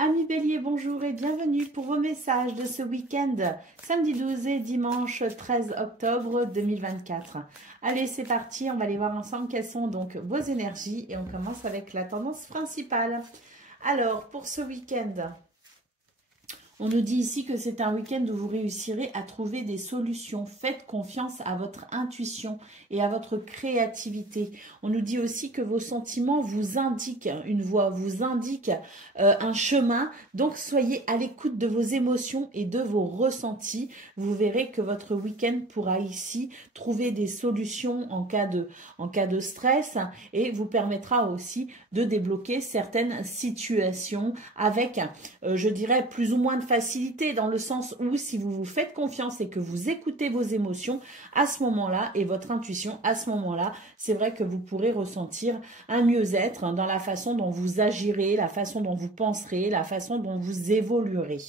Amis Bélier, bonjour et bienvenue pour vos messages de ce week-end, samedi 12 et dimanche 13 octobre 2024. Allez, c'est parti, on va aller voir ensemble quelles sont donc vos énergies et on commence avec la tendance principale. Alors, pour ce week-end, on nous dit ici que c'est un week-end où vous réussirez à trouver des solutions. Faites confiance à votre intuition et à votre créativité. On nous dit aussi que vos sentiments vous indiquent une voie, vous indiquent un chemin. Donc, soyez à l'écoute de vos émotions et de vos ressentis. Vous verrez que votre week-end pourra ici trouver des solutions en cas de stress et vous permettra aussi de débloquer certaines situations avec, je dirais, plus ou moins de facilité, dans le sens où si vous vous faites confiance et que vous écoutez vos émotions à ce moment-là et votre intuition à ce moment-là, c'est vrai que vous pourrez ressentir un mieux-être dans la façon dont vous agirez, la façon dont vous penserez, la façon dont vous évoluerez.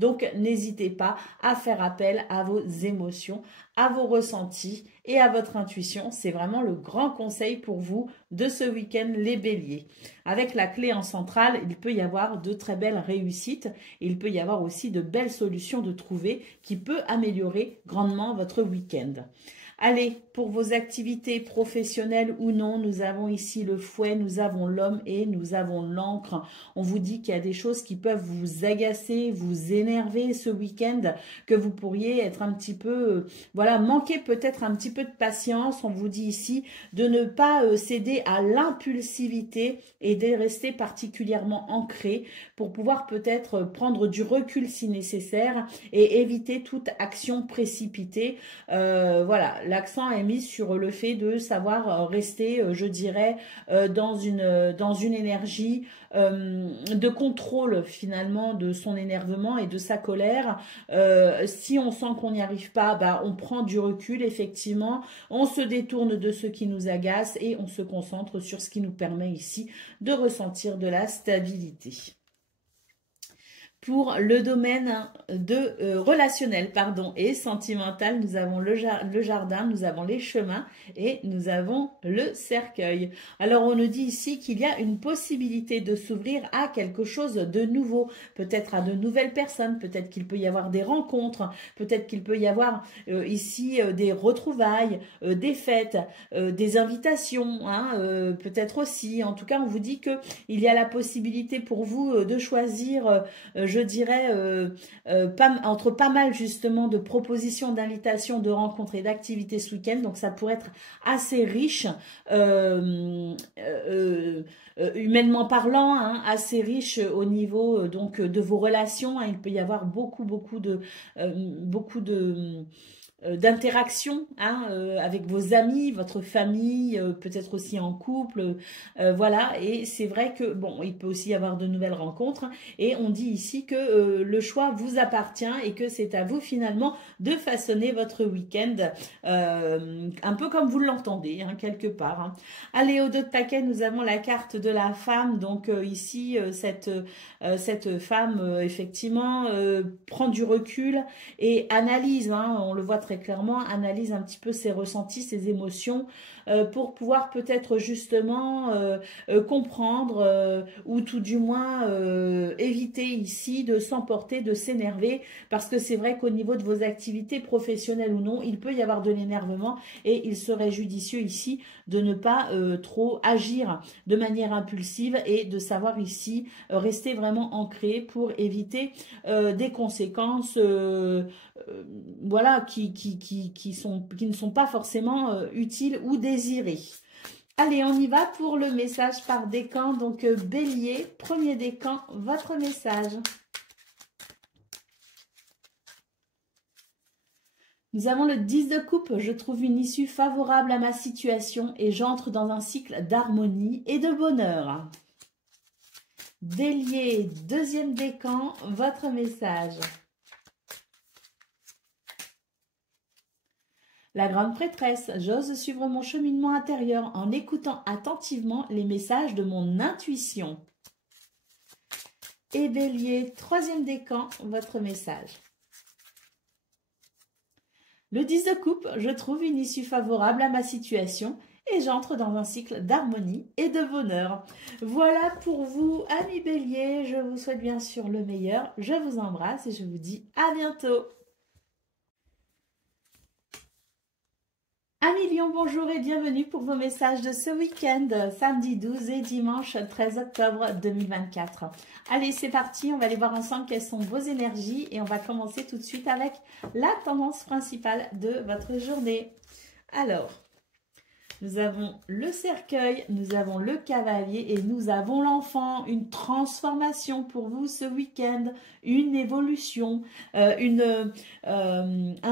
Donc n'hésitez pas à faire appel à vos émotions, à vos ressentis et à votre intuition. C'est vraiment le grand conseil pour vous de ce week-end, les béliers. Avec la clé en centrale, il peut y avoir de très belles réussites et il peut y avoir aussi de belles solutions de trouver qui peut améliorer grandement votre week-end. Allez, pour vos activités professionnelles ou non, nous avons ici le fouet, nous avons l'homme et nous avons l'encre. On vous dit qu'il y a des choses qui peuvent vous agacer, vous énerver ce week-end, que vous pourriez être un petit peu, voilà, manquer peut-être un petit peu de patience. On vous dit ici de ne pas céder à l'impulsivité et de rester particulièrement ancré pour pouvoir peut-être prendre du recul si nécessaire et éviter toute action précipitée. Voilà, l'accent est mis sur le fait de savoir rester, je dirais, dans une énergie de contrôle finalement de son énervement et de sa colère. Si on sent qu'on n'y arrive pas, bah, on prend du recul effectivement, on se détourne de ce qui nous agace et on se concentre sur ce qui nous permet ici de ressentir de la stabilité. Pour le domaine de relationnel et sentimental, nous avons le jardin, nous avons les chemins et nous avons le cercueil. Alors on nous dit ici qu'il y a une possibilité de s'ouvrir à quelque chose de nouveau, peut-être à de nouvelles personnes, peut-être qu'il peut y avoir des rencontres, peut-être qu'il peut y avoir ici des retrouvailles, des fêtes, des invitations, hein, peut-être aussi. En tout cas, on vous dit qu'il y a la possibilité pour vous de choisir je dirais, entre pas mal justement de propositions, d'invitations, de rencontres et d'activités ce week-end. Donc ça pourrait être assez riche, humainement parlant, hein, assez riche au niveau donc de vos relations. Hein. Il peut y avoir beaucoup d'interaction hein, avec vos amis, votre famille, peut-être aussi en couple, voilà. Et c'est vrai que bon, il peut aussi y avoir de nouvelles rencontres. Et on dit ici que le choix vous appartient et que c'est à vous finalement de façonner votre week-end, un peu comme vous l'entendez hein, quelque part. Hein. Allez, au dos de paquet, nous avons la carte de la femme. Donc ici, cette femme effectivement prend du recul et analyse. Hein, on le voit très clairement, analyse un petit peu ses ressentis, ses émotions pour pouvoir peut-être justement comprendre ou tout du moins éviter ici de s'emporter, de s'énerver parce que c'est vrai qu'au niveau de vos activités professionnelles ou non, il peut y avoir de l'énervement et il serait judicieux ici de ne pas trop agir de manière impulsive et de savoir ici rester vraiment ancré pour éviter des conséquences voilà, qui ne sont pas forcément utiles ou désirées. Allez, on y va pour le message par décan. Donc, Bélier, premier décan, votre message. Nous avons le 10 de coupe. Je trouve une issue favorable à ma situation et j'entre dans un cycle d'harmonie et de bonheur. Bélier, deuxième décan, votre message. La grande prêtresse, j'ose suivre mon cheminement intérieur en écoutant attentivement les messages de mon intuition. Et Bélier, troisième décan, votre message. Le 10 de coupe, je trouve une issue favorable à ma situation et j'entre dans un cycle d'harmonie et de bonheur. Voilà pour vous, amis Bélier. Je vous souhaite bien sûr le meilleur. Je vous embrasse et je vous dis à bientôt. Amis Lion, bonjour et bienvenue pour vos messages de ce week-end, samedi 12 et dimanche 13 octobre 2024. Allez, c'est parti, on va aller voir ensemble quelles sont vos énergies et on va commencer tout de suite avec la tendance principale de votre journée. Alors, nous avons le cercueil, nous avons le cavalier et nous avons l'enfant. Une transformation pour vous ce week-end, une évolution, un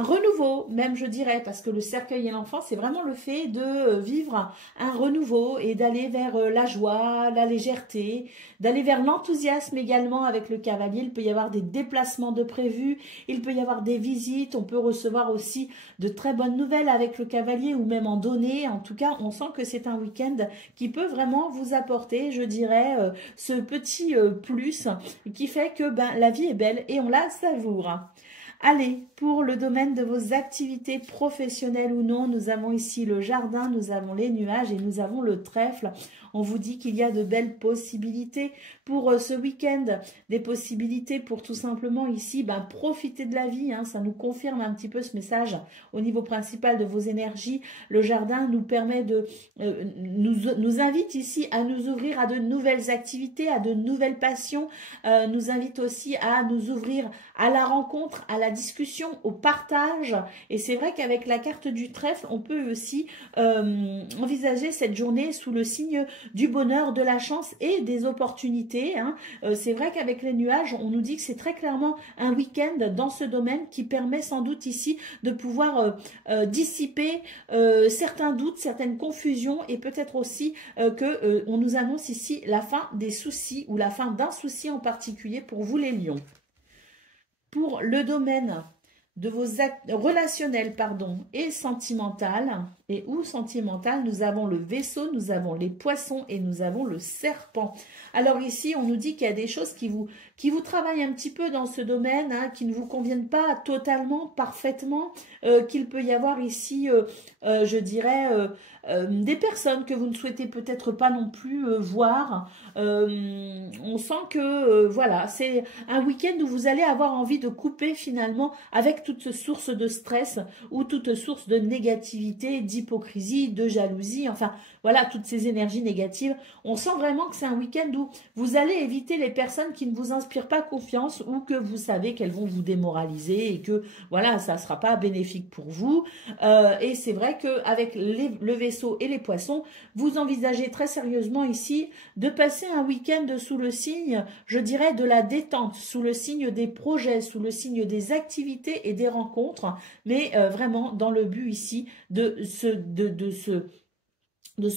renouveau même je dirais, parce que le cercueil et l'enfant c'est vraiment le fait de vivre un renouveau et d'aller vers la joie, la légèreté, d'aller vers l'enthousiasme également avec le cavalier. Il peut y avoir des déplacements de prévus, il peut y avoir des visites, on peut recevoir aussi de très bonnes nouvelles avec le cavalier ou même en donner. En tout cas, on sent que c'est un week-end qui peut vraiment vous apporter, je dirais, ce petit plus qui fait que la vie est belle et on la savoure. Allez, pour le domaine de vos activités professionnelles ou non, nous avons ici le jardin, nous avons les nuages et nous avons le trèfle. On vous dit qu'il y a de belles possibilités pour ce week-end, des possibilités pour tout simplement ici profiter de la vie. Ça nous confirme un petit peu ce message au niveau principal de vos énergies. Le jardin nous permet de nous invite ici à nous ouvrir à de nouvelles activités, à de nouvelles passions, nous invite aussi à nous ouvrir à la rencontre, à la discussion, au partage. Et c'est vrai qu'avec la carte du trèfle, on peut aussi envisager cette journée sous le signe du bonheur, de la chance et des opportunités. C'est vrai qu'avec les nuages, on nous dit que c'est très clairement un week-end dans ce domaine qui permet sans doute ici de pouvoir dissiper certains doutes, certaines confusions et peut-être aussi on nous annonce ici la fin des soucis ou la fin d'un souci en particulier pour vous les lions. Pour le domaine de vos actes relationnels et sentimental nous avons le Verseau, nous avons les poissons et nous avons le serpent. Alors ici on nous dit qu'il y a des choses qui vous travaillent un petit peu dans ce domaine, qui ne vous conviennent pas totalement, parfaitement, qu'il peut y avoir ici je dirais des personnes que vous ne souhaitez peut-être pas non plus voir. On sent que voilà, c'est un week-end où vous allez avoir envie de couper finalement avec toute source de stress ou toute source de négativité, d'hypocrisie, de jalousie, enfin voilà, toutes ces énergies négatives. On sent vraiment que c'est un week-end où vous allez éviter les personnes qui ne vous inspirent pas confiance ou que vous savez qu'elles vont vous démoraliser et que voilà, ça ne sera pas bénéfique pour vous. Et c'est vrai qu'avec le Verseau et les poissons, vous envisagez très sérieusement ici de passer un week-end sous le signe, je dirais, de la détente, sous le signe des projets, sous le signe des activités et des rencontres, mais vraiment dans le but ici de se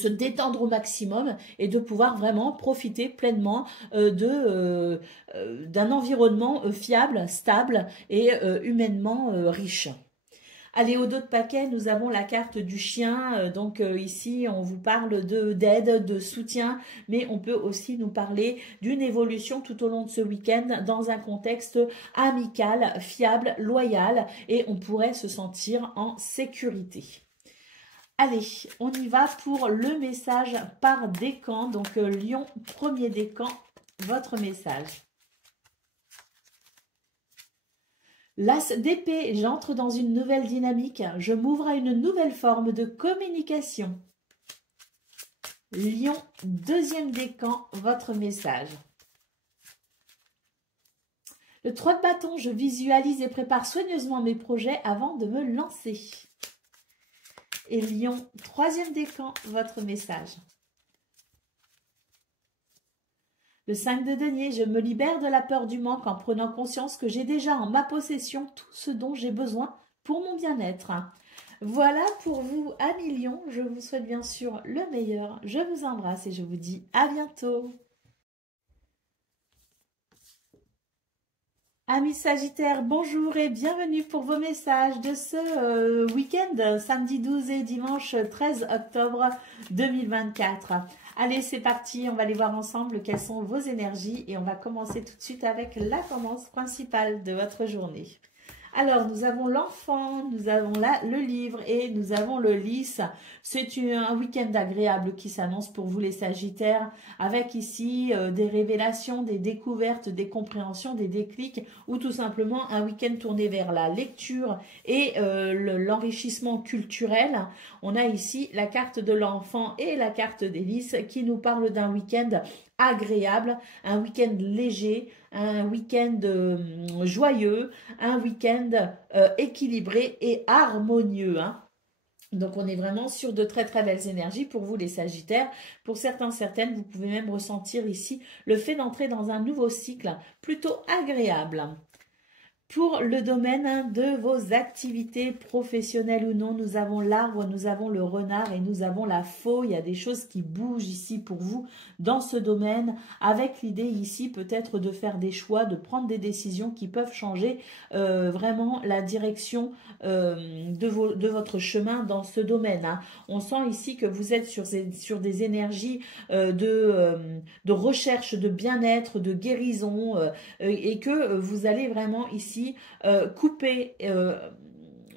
détendre au maximum et de pouvoir vraiment profiter pleinement d'un environnement fiable, stable et humainement riche. Allez, au dos de paquet, nous avons la carte du chien. Donc ici, on vous parle d'aide, de soutien, mais on peut aussi nous parler d'une évolution tout au long de ce week-end dans un contexte amical, fiable, loyal, et on pourrait se sentir en sécurité. Allez, on y va pour le message par décan. Donc Lion, premier décan, votre message. L'As d'épée, j'entre dans une nouvelle dynamique, je m'ouvre à une nouvelle forme de communication. Lion, deuxième décan, votre message. Le 3 de bâton, je visualise et prépare soigneusement mes projets avant de me lancer. Et Lion, troisième décan, votre message. Le 5 de denier, je me libère de la peur du manque en prenant conscience que j'ai déjà en ma possession tout ce dont j'ai besoin pour mon bien-être. Voilà pour vous, amis Lion. Je vous souhaite bien sûr le meilleur. Je vous embrasse et je vous dis à bientôt. Amis Sagittaires, bonjour et bienvenue pour vos messages de ce week-end, samedi 12 et dimanche 13 octobre 2024. Allez, c'est parti, on va aller voir ensemble quelles sont vos énergies et on va commencer tout de suite avec la tendance principale de votre journée. Alors, nous avons l'enfant, nous avons le livre et nous avons le lys. C'est un week-end agréable qui s'annonce pour vous les Sagittaires, avec ici des révélations, des découvertes, des compréhensions, des déclics, ou tout simplement un week-end tourné vers la lecture et l'enrichissement culturel. On a ici la carte de l'enfant et la carte des lys qui nous parlent d'un week-end agréable, un week-end léger, un week-end joyeux, un week-end équilibré et harmonieux, hein. Donc, on est vraiment sur de très très belles énergies pour vous les Sagittaires. Pour certains, certaines, vous pouvez même ressentir ici le fait d'entrer dans un nouveau cycle plutôt agréable. Pour le domaine de vos activités professionnelles ou non, nous avons l'arbre, nous avons le renard et nous avons la faux. Il y a des choses qui bougent ici pour vous dans ce domaine, avec l'idée ici peut-être de faire des choix, de prendre des décisions qui peuvent changer vraiment la direction de votre chemin dans ce domaine, hein. On sent ici que vous êtes sur des énergies de recherche, de bien-être, de guérison et que vous allez vraiment ici couper,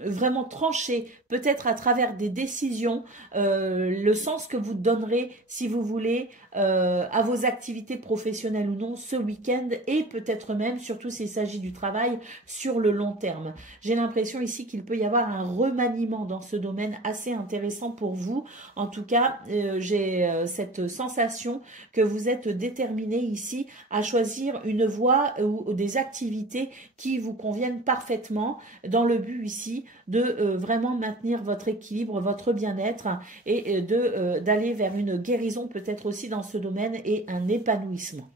vraiment trancher, peut-être à travers des décisions, le sens que vous donnerez, si vous voulez, à vos activités professionnelles ou non ce week-end et peut-être même, surtout s'il s'agit du travail, sur le long terme. J'ai l'impression ici qu'il peut y avoir un remaniement dans ce domaine assez intéressant pour vous. En tout cas, j'ai cette sensation que vous êtes déterminé ici à choisir une voie ou des activités qui vous conviennent parfaitement dans le but ici de vraiment maintenir votre équilibre, votre bien-être et d'aller vers une guérison peut-être aussi dans ce domaine et un épanouissement.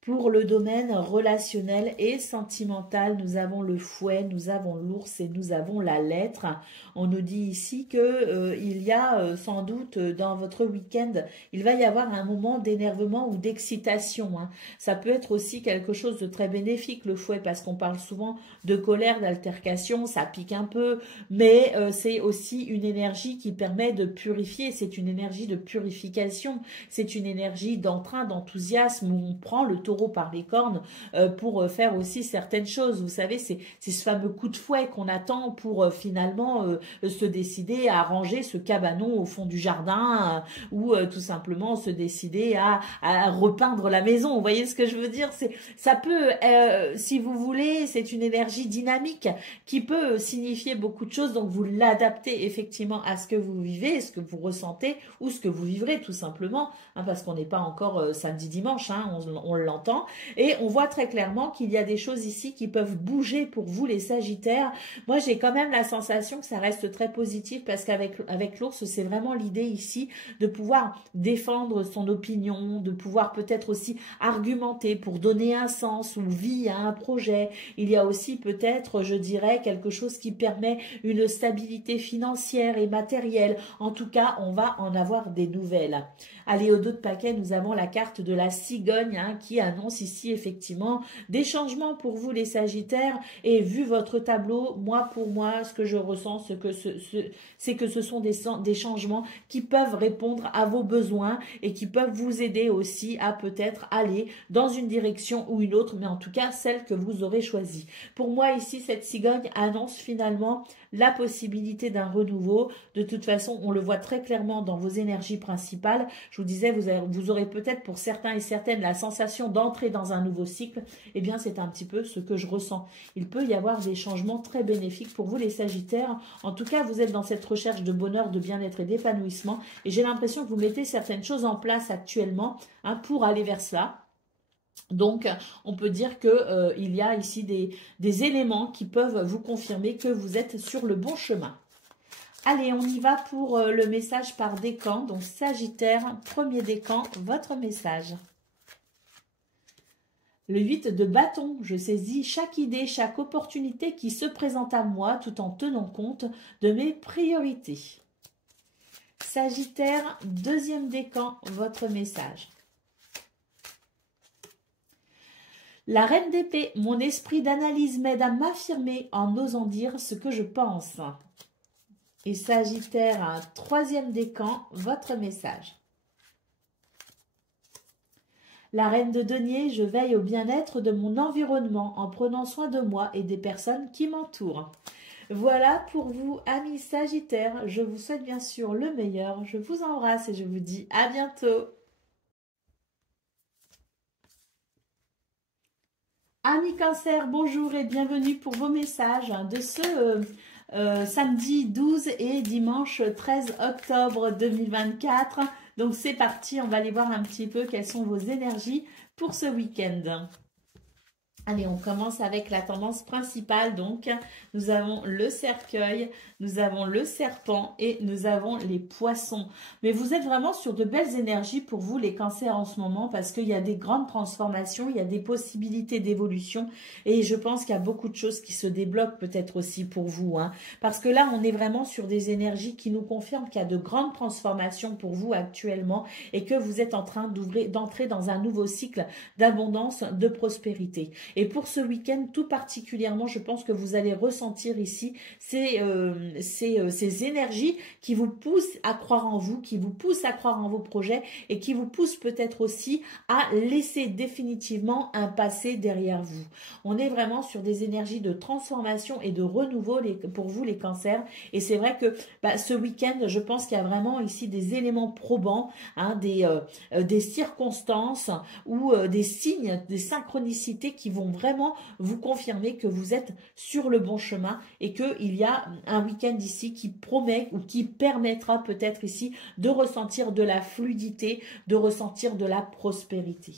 Pour le domaine relationnel et sentimental, nous avons le fouet, nous avons l'ours et nous avons la lettre. On nous dit ici que il y a sans doute dans votre week-end, il va y avoir un moment d'énervement ou d'excitation, hein. Ça peut être aussi quelque chose de très bénéfique, le fouet, parce qu'on parle souvent de colère, d'altercation, ça pique un peu, mais c'est aussi une énergie qui permet de purifier, c'est une énergie de purification, c'est une énergie d'entrain, d'enthousiasme où on prend le taureau par les cornes pour faire aussi certaines choses. Vous savez, c'est ce fameux coup de fouet qu'on attend pour finalement se décider à ranger ce cabanon au fond du jardin ou tout simplement se décider à repeindre la maison. Vous voyez ce que je veux dire? Ça peut, si vous voulez, c'est une énergie dynamique qui peut signifier beaucoup de choses. Donc, vous l'adaptez effectivement à ce que vous vivez, ce que vous ressentez ou ce que vous vivrez tout simplement, hein, parce qu'on n'est pas encore samedi, dimanche, hein, on l'entend. Et on voit très clairement qu'il y a des choses ici qui peuvent bouger pour vous les Sagittaires. Moi, j'ai quand même la sensation que ça reste très positif parce qu'avec l'ours, c'est vraiment l'idée ici de pouvoir défendre son opinion, de pouvoir peut-être aussi argumenter pour donner un sens ou vie à un projet. Il y a aussi peut-être, je dirais, quelque chose qui permet une stabilité financière et matérielle. En tout cas, on va en avoir des nouvelles. Allez, au dos de paquet, nous avons la carte de la cigogne, hein, qui annonce ici effectivement des changements pour vous les Sagittaires. Et vu votre tableau, moi pour moi, ce que je ressens, c'est que ce sont des changements qui peuvent répondre à vos besoins et qui peuvent vous aider aussi à peut-être aller dans une direction ou une autre, mais en tout cas celle que vous aurez choisie. Pour moi ici, cette cigogne annonce finalement la possibilité d'un renouveau. De toute façon, on le voit très clairement dans vos énergies principales. Je vous disais, vous aurez peut-être pour certains et certaines la sensation d'entrer dans un nouveau cycle. Eh bien, c'est un petit peu ce que je ressens. Il peut y avoir des changements très bénéfiques pour vous les Sagittaires. En tout cas, vous êtes dans cette recherche de bonheur, de bien-être et d'épanouissement. Et j'ai l'impression que vous mettez certaines choses en place actuellement, hein, pour aller vers cela. Donc, on peut dire que il y a ici des éléments qui peuvent vous confirmer que vous êtes sur le bon chemin. Allez, on y va pour le message par décan. Donc, Sagittaire, premier décan, votre message. Le 8 de bâton, je saisis chaque idée, chaque opportunité qui se présente à moi tout en tenant compte de mes priorités. Sagittaire, deuxième décan, votre message. La reine d'épée, mon esprit d'analyse m'aide à m'affirmer en osant dire ce que je pense. Et Sagittaire, un troisième décan, votre message. La reine de denier, je veille au bien-être de mon environnement en prenant soin de moi et des personnes qui m'entourent. Voilà pour vous, amis Sagittaires. Je vous souhaite bien sûr le meilleur. Je vous embrasse et je vous dis à bientôt. Amis Cancer, bonjour et bienvenue pour vos messages de ce samedi 12 et dimanche 13 octobre 2024. Donc c'est parti, on va aller voir un petit peu quelles sont vos énergies pour ce week-end. Allez, on commence avec la tendance principale. Donc, nous avons le cercueil, nous avons le serpent et nous avons les poissons. Mais vous êtes vraiment sur de belles énergies pour vous, les cancers, en ce moment, parce qu'il y a des grandes transformations, il y a des possibilités d'évolution. Et je pense qu'il y a beaucoup de choses qui se débloquent peut-être aussi pour vous. Hein, parce que là, on est vraiment sur des énergies qui nous confirment qu'il y a de grandes transformations pour vous actuellement et que vous êtes en train d'entrer dans un nouveau cycle d'abondance, de prospérité. Et pour ce week-end, tout particulièrement, je pense que vous allez ressentir ici ces énergies qui vous poussent à croire en vous, qui vous poussent à croire en vos projets et qui vous poussent peut-être aussi à laisser définitivement un passé derrière vous. On est vraiment sur des énergies de transformation et de renouveau pour vous, les cancers. Et c'est vrai que ce week-end, je pense qu'il y a vraiment ici des éléments probants, hein, des circonstances ou des signes, des synchronicités qui vont vraiment vous confirmer que vous êtes sur le bon chemin et qu'il y a un week-end ici qui promet ou qui permettra peut-être ici de ressentir de la fluidité, de ressentir de la prospérité.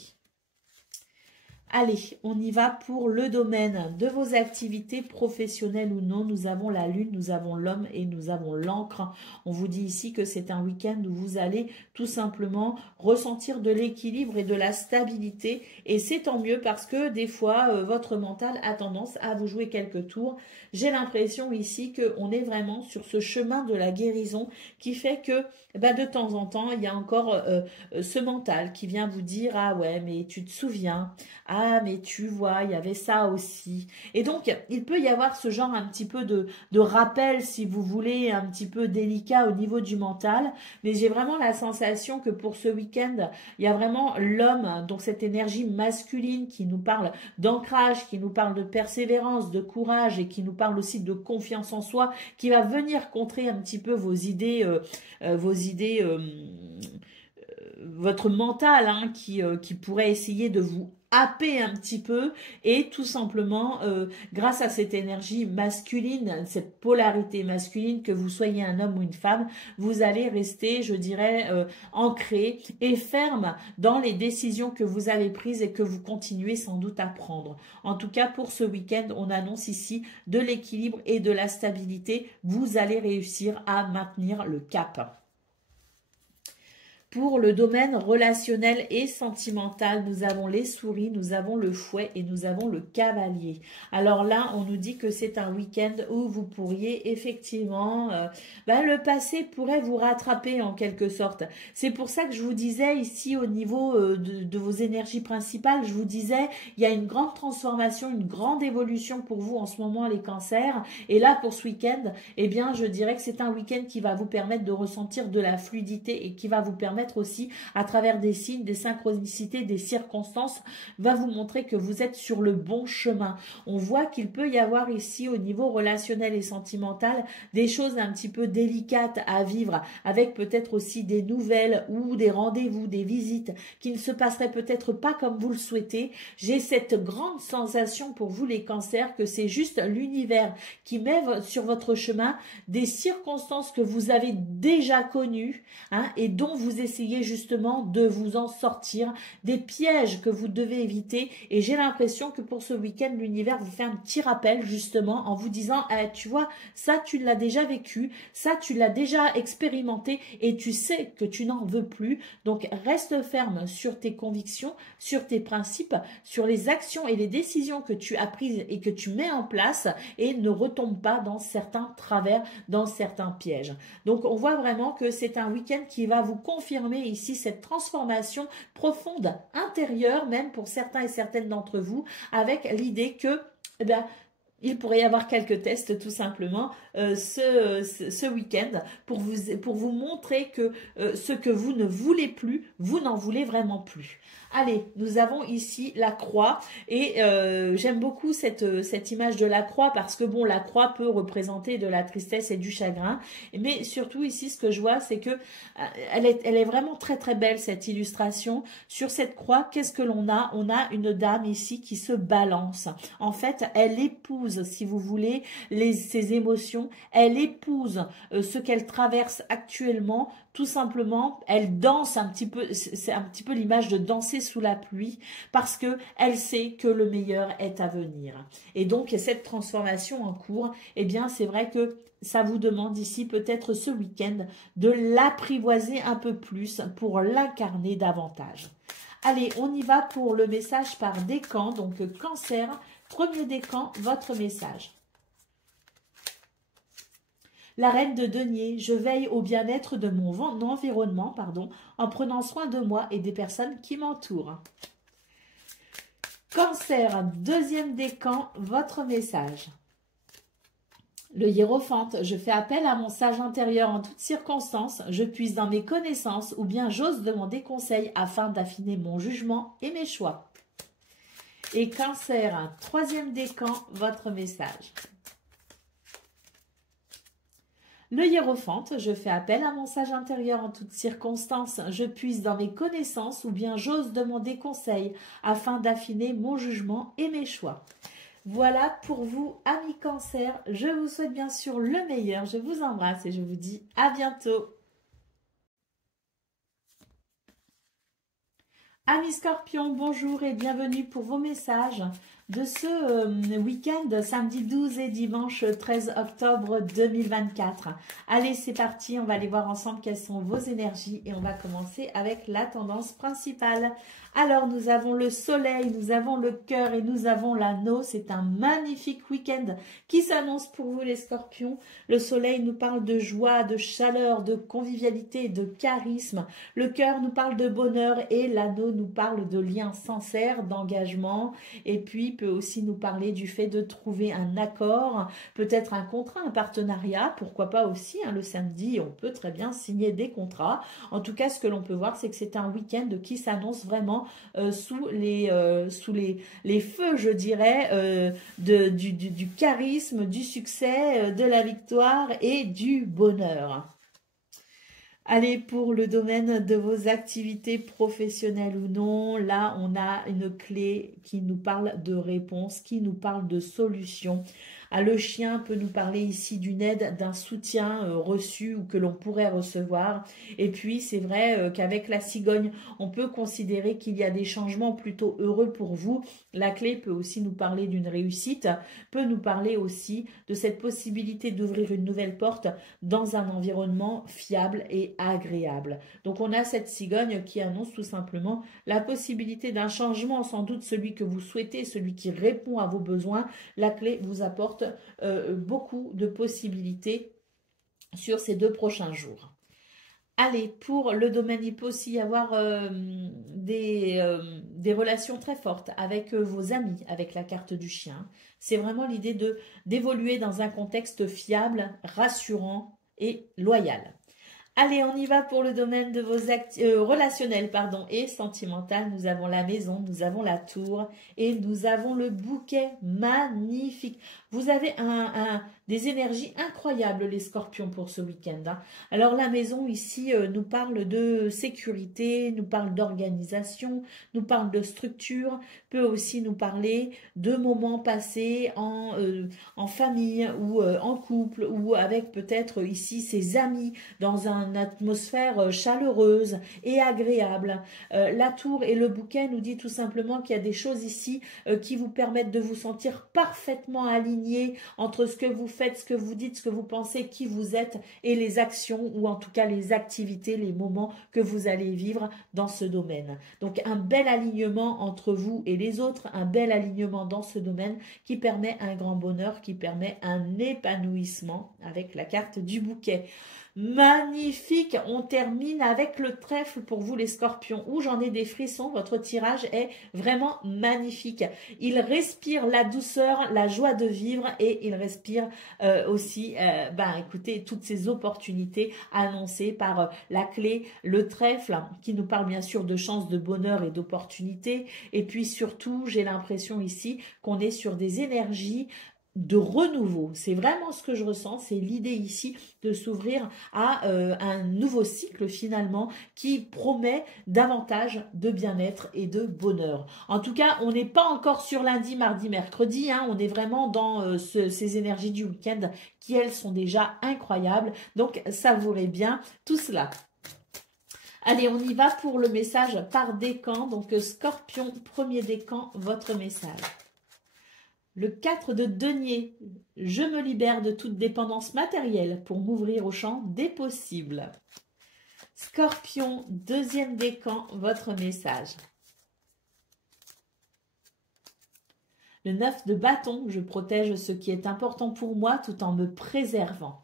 Allez, on y va pour le domaine de vos activités professionnelles ou non. Nous avons la lune, nous avons l'homme et nous avons l'encre. On vous dit ici que c'est un week-end où vous allez tout simplement ressentir de l'équilibre et de la stabilité. Et c'est tant mieux parce que des fois, votre mental a tendance à vous jouer quelques tours. J'ai l'impression ici qu'on est vraiment sur ce chemin de la guérison qui fait que de temps en temps, il y a encore ce mental qui vient vous dire « Ah ouais, mais tu te souviens ?» Ah, mais tu vois, il y avait ça aussi. Et donc, il peut y avoir ce genre un petit peu de rappel, si vous voulez, un petit peu délicat au niveau du mental. Mais j'ai vraiment la sensation que pour ce week-end, il y a vraiment l'homme, donc cette énergie masculine qui nous parle d'ancrage, qui nous parle de persévérance, de courage et qui nous parle aussi de confiance en soi, qui va venir contrer un petit peu vos idées, votre mental, hein, qui pourrait essayer de vous happer un petit peu et tout simplement grâce à cette énergie masculine, cette polarité masculine, que vous soyez un homme ou une femme, vous allez rester, je dirais, ancré et ferme dans les décisions que vous avez prises et que vous continuez sans doute à prendre. En tout cas, pour ce week-end, on annonce ici de l'équilibre et de la stabilité. Vous allez réussir à maintenir le cap. Pour le domaine relationnel et sentimental, nous avons les souris, nous avons le fouet et nous avons le cavalier. Alors là, on nous dit que c'est un week-end où vous pourriez effectivement, le passé pourrait vous rattraper en quelque sorte. C'est pour ça que je vous disais ici au niveau de vos énergies principales, je vous disais, il y a une grande transformation, une grande évolution pour vous en ce moment, les cancers. Et là, pour ce week-end, eh bien, je dirais que c'est un week-end qui va vous permettre de ressentir de la fluidité et qui va vous permettre aussi, à travers des signes, des synchronicités, des circonstances, va vous montrer que vous êtes sur le bon chemin. On voit qu'il peut y avoir ici, au niveau relationnel et sentimental, des choses un petit peu délicates à vivre, avec peut-être aussi des nouvelles ou des rendez-vous, des visites qui ne se passeraient peut-être pas comme vous le souhaitez. J'ai cette grande sensation pour vous, les cancers, que c'est juste l'univers qui met sur votre chemin des circonstances que vous avez déjà connues, hein, et dont vous essayez justement de vous en sortir, des pièges que vous devez éviter. Et j'ai l'impression que pour ce week-end, l'univers vous fait un petit rappel justement en vous disant tu vois, ça tu l'as déjà vécu, ça tu l'as déjà expérimenté et tu sais que tu n'en veux plus. Donc reste ferme sur tes convictions, sur tes principes, sur les actions et les décisions que tu as prises et que tu mets en place, et ne retombe pas dans certains travers, dans certains pièges. Donc on voit vraiment que c'est un week-end qui va vous confirmer ici cette transformation profonde, intérieure même pour certains et certaines d'entre vous, avec l'idée que il pourrait y avoir quelques tests tout simplement ce week-end pour vous montrer que ce que vous ne voulez plus, vous n'en voulez vraiment plus. Allez, nous avons ici la croix et j'aime beaucoup cette image de la croix parce que bon, la croix peut représenter de la tristesse et du chagrin, mais surtout ici ce que je vois c'est que elle est vraiment très très belle cette illustration. Sur cette croix, qu'est-ce que l'on a? On a une dame ici qui se balance. En fait, elle épouse, si vous voulez, ses émotions, elle épouse ce qu'elle traverse actuellement. Tout simplement, elle danse un petit peu, c'est un petit peu l'image de danser sous la pluie parce que elle sait que le meilleur est à venir. Et donc, cette transformation en cours, eh bien, c'est vrai que ça vous demande ici peut-être ce week-end de l'apprivoiser un peu plus pour l'incarner davantage. Allez, on y va pour le message par décan, donc Cancer, premier décan, votre message. La reine de denier, je veille au bien-être de mon environnement, en prenant soin de moi et des personnes qui m'entourent. Cancer, deuxième décan, votre message. Le hiérophante, je fais appel à mon sage intérieur en toutes circonstances, je puise dans mes connaissances ou bien j'ose demander conseil afin d'affiner mon jugement et mes choix. Et Cancer, troisième décan, votre message. Le hiérophante, je fais appel à mon sage intérieur en toutes circonstances, je puise dans mes connaissances ou bien j'ose demander conseil afin d'affiner mon jugement et mes choix. Voilà pour vous, amis Cancer. Je vous souhaite bien sûr le meilleur. Je vous embrasse et je vous dis à bientôt. Amis Scorpions, bonjour et bienvenue pour vos messages de ce week-end, samedi 12 et dimanche 13 octobre 2024. Allez, c'est parti, on va aller voir ensemble quelles sont vos énergies et on va commencer avec la tendance principale. Alors, nous avons le soleil, nous avons le cœur et nous avons l'anneau. C'est un magnifique week-end qui s'annonce pour vous les scorpions. Le soleil nous parle de joie, de chaleur, de convivialité, de charisme. Le cœur nous parle de bonheur et l'anneau nous parle de liens sincères, d'engagement. Et puis, peut aussi nous parler du fait de trouver un accord, peut-être un contrat, un partenariat. Pourquoi pas aussi, hein, le samedi, on peut très bien signer des contrats. En tout cas, ce que l'on peut voir, c'est que c'est un week-end qui s'annonce vraiment sous les feux, je dirais, du charisme, du succès, de la victoire et du bonheur. Allez, pour le domaine de vos activités professionnelles ou non, là, on a une clé qui nous parle de réponse, qui nous parle de solution. Ah, le chien peut nous parler ici d'une aide, d'un soutien reçu ou que l'on pourrait recevoir. Et puis, c'est vrai qu'avec la cigogne, on peut considérer qu'il y a des changements plutôt heureux pour vous. La clé peut aussi nous parler d'une réussite, peut nous parler aussi de cette possibilité d'ouvrir une nouvelle porte dans un environnement fiable et agréable. Donc, on a cette cigogne qui annonce tout simplement la possibilité d'un changement, sans doute celui que vous souhaitez, celui qui répond à vos besoins. La clé vous apporte beaucoup de possibilités sur ces 2 prochains jours. Allez, pour le domaine, il peut aussi y avoir des relations très fortes avec vos amis, avec la carte du chien. C'est vraiment l'idée d'évoluer dans un contexte fiable, rassurant et loyal. Allez, on y va pour le domaine de vos relationnels et sentimental. Nous avons la maison, nous avons la tour et nous avons le bouquet magnifique. Vous avez des énergies incroyables, les scorpions, pour ce week-end. Hein. Alors, la maison, ici, nous parle de sécurité, nous parle d'organisation, nous parle de structure, peut aussi nous parler de moments passés en famille ou en couple ou avec peut-être ici ses amis dans une atmosphère chaleureuse et agréable. La tour et le bouquet nous dit tout simplement qu'il y a des choses ici qui vous permettent de vous sentir parfaitement alignés entre ce que vous faites, ce que vous dites, ce que vous pensez, qui vous êtes et les actions ou en tout cas les activités, les moments que vous allez vivre dans ce domaine. Donc un bel alignement entre vous et les autres, un bel alignement dans ce domaine qui permet un grand bonheur, qui permet un épanouissement avec la carte du bouquet. magnifique. On termine avec le trèfle pour vous les scorpions. Où j'en ai des frissons, votre tirage est vraiment magnifique. Il respire la douceur, la joie de vivre et il respire aussi, écoutez, toutes ces opportunités annoncées par la clé, le trèfle, qui nous parle bien sûr de chance, de bonheur et d'opportunités. Et puis surtout, j'ai l'impression ici qu'on est sur des énergies de renouveau. C'est vraiment ce que je ressens, c'est l'idée ici de s'ouvrir à un nouveau cycle finalement qui promet davantage de bien-être et de bonheur. En tout cas, on n'est pas encore sur lundi, mardi, mercredi, hein, on est vraiment dans ces énergies du week-end qui, elles, sont déjà incroyables. Donc, savourez bien tout cela. Allez, on y va pour le message par décan. Donc, Scorpion, premier décan, votre message. Le 4 de denier, je me libère de toute dépendance matérielle pour m'ouvrir au champ des possibles. Scorpion, deuxième décan, votre message. Le 9 de bâton, je protège ce qui est important pour moi tout en me préservant.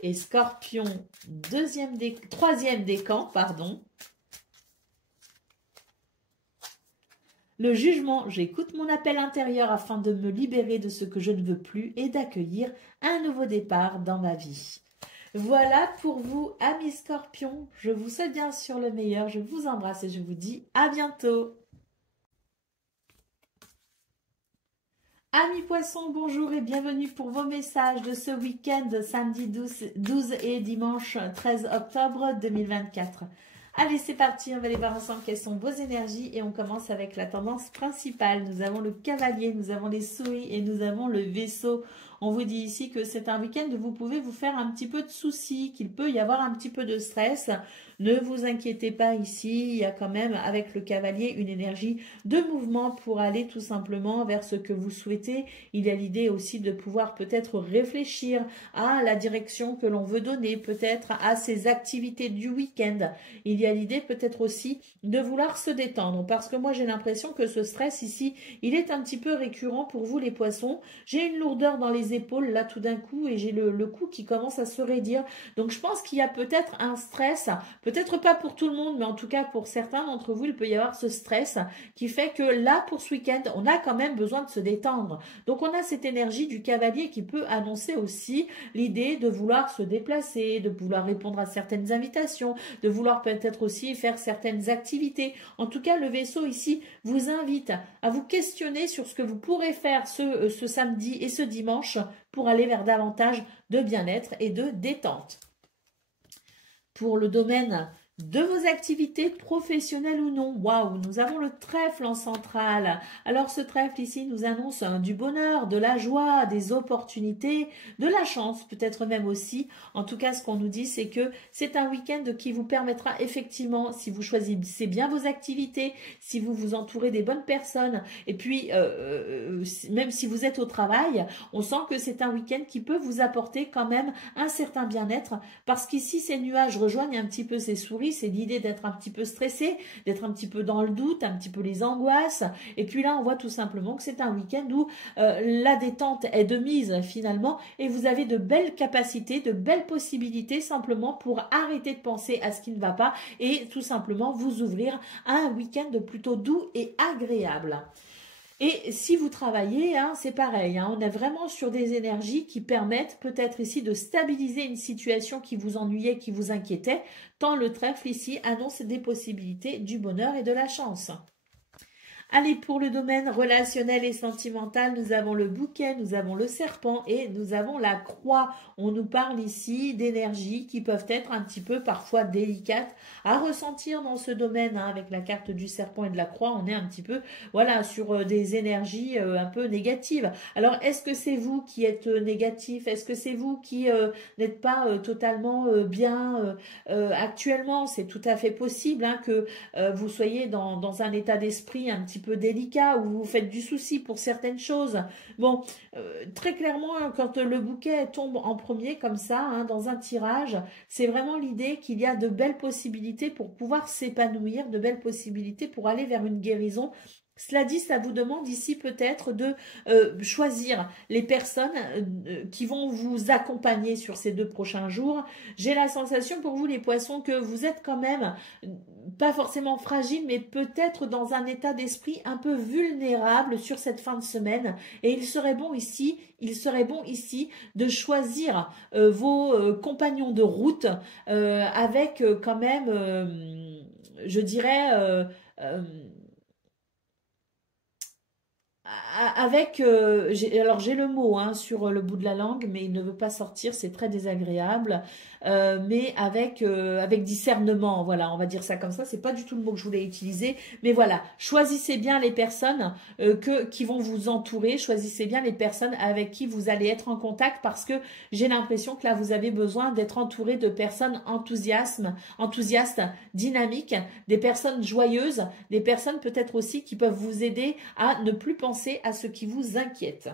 Et Scorpion, troisième décan, pardon. Le jugement, j'écoute mon appel intérieur afin de me libérer de ce que je ne veux plus et d'accueillir un nouveau départ dans ma vie. Voilà pour vous, amis scorpions. Je vous souhaite bien sûr le meilleur. Je vous embrasse et je vous dis à bientôt. Amis poissons, bonjour et bienvenue pour vos messages de ce week-end, samedi 12 et dimanche 13 octobre 2024. Allez, c'est parti, on va aller voir ensemble quelles sont vos énergies et on commence avec la tendance principale. Nous avons le cavalier, nous avons les souris et nous avons le vaisseau. On vous dit ici que c'est un week-end où vous pouvez vous faire un petit peu de soucis, qu'il peut y avoir un petit peu de stress. Ne vous inquiétez pas ici, il y a quand même avec le cavalier une énergie de mouvement pour aller tout simplement vers ce que vous souhaitez. Il y a l'idée aussi de pouvoir peut-être réfléchir à la direction que l'on veut donner, peut-être à ses activités du week-end. Il y a l'idée peut-être aussi de vouloir se détendre parce que moi j'ai l'impression que ce stress ici, il est un petit peu récurrent pour vous les poissons. J'ai une lourdeur dans les épaules là tout d'un coup et j'ai le cou qui commence à se raidir. Donc je pense qu'il y a peut-être un stress, peut-être pas pour tout le monde, mais en tout cas pour certains d'entre vous, il peut y avoir ce stress qui fait que là pour ce week-end, on a quand même besoin de se détendre. Donc on a cette énergie du cavalier qui peut annoncer aussi l'idée de vouloir se déplacer, de vouloir répondre à certaines invitations, de vouloir peut-être aussi faire certaines activités. En tout cas, le vaisseau ici vous invite à vous questionner sur ce que vous pourrez faire ce samedi et ce dimanche pour aller vers davantage de bien-être et de détente. Pour le domaine de vos activités professionnelles ou non, waouh, nous avons le trèfle en centrale. Alors ce trèfle ici nous annonce du bonheur, de la joie, des opportunités, de la chance peut-être même aussi. En tout cas, ce qu'on nous dit, c'est que c'est un week-end qui vous permettra effectivement, si vous choisissez bien vos activités, si vous vous entourez des bonnes personnes, et puis même si vous êtes au travail, on sent que c'est un week-end qui peut vous apporter quand même un certain bien-être, parce qu'ici ces nuages rejoignent un petit peu ces souris. C'est l'idée d'être un petit peu stressé, d'être un petit peu dans le doute, un petit peu les angoisses. Et puis là, on voit tout simplement que c'est un week-end où la détente est de mise finalement et vous avez de belles capacités, de belles possibilités simplement pour arrêter de penser à ce qui ne va pas et tout simplement vous ouvrir à un week-end plutôt doux et agréable. Et si vous travaillez, hein, c'est pareil, hein, on est vraiment sur des énergies qui permettent peut-être ici de stabiliser une situation qui vous ennuyait, qui vous inquiétait, tant le trèfle ici annonce des possibilités du bonheur et de la chance. Allez, pour le domaine relationnel et sentimental, nous avons le bouquet, nous avons le serpent et nous avons la croix. On nous parle ici d'énergies qui peuvent être un petit peu parfois délicates à ressentir dans ce domaine. Hein. Avec la carte du serpent et de la croix, on est un petit peu voilà, sur des énergies un peu négatives. Alors, est-ce que c'est vous qui êtes négatif? Est-ce que c'est vous qui n'êtes pas totalement bien actuellement? C'est tout à fait possible hein, que vous soyez dans un état d'esprit un petit peu délicat, où vous faites du souci pour certaines choses. Bon, très clairement, quand le bouquet tombe en premier comme ça, hein, dans un tirage, c'est vraiment l'idée qu'il y a de belles possibilités pour pouvoir s'épanouir, de belles possibilités pour aller vers une guérison Cela dit, ça vous demande ici peut-être de choisir les personnes qui vont vous accompagner sur ces 2 prochains jours. J'ai la sensation pour vous, les poissons, que vous êtes quand même pas forcément fragile, mais peut-être dans un état d'esprit un peu vulnérable sur cette fin de semaine. Et il serait bon ici de choisir vos compagnons de route avec quand même, je dirais, euh, avec, alors j'ai le mot hein, sur le bout de la langue, mais il ne veut pas sortir, c'est très désagréable, mais avec discernement, voilà, on va dire ça comme ça, c'est pas du tout le mot que je voulais utiliser, mais voilà, choisissez bien les personnes qui vont vous entourer, choisissez bien les personnes avec qui vous allez être en contact, parce que j'ai l'impression que là, vous avez besoin d'être entouré de personnes enthousiastes, dynamiques, des personnes joyeuses, des personnes peut-être aussi qui peuvent vous aider à ne plus penser à ce qui vous inquiète.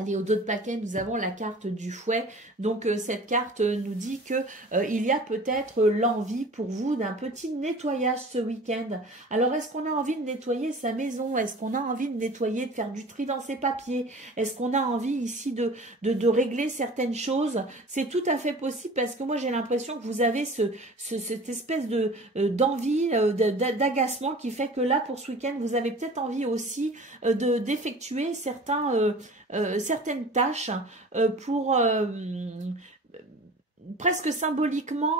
Allez, au dos de paquet, nous avons la carte du fouet. Donc, cette carte nous dit que il y a peut-être l'envie pour vous d'un petit nettoyage ce week-end. Alors, est-ce qu'on a envie de nettoyer sa maison? Est-ce qu'on a envie de nettoyer, de faire du tri dans ses papiers? Est-ce qu'on a envie ici de régler certaines choses? C'est tout à fait possible parce que moi, j'ai l'impression que vous avez cette espèce d'envie, d'agacement qui fait que là, pour ce week-end, vous avez peut-être envie aussi d'effectuer certaines tâches pour presque symboliquement,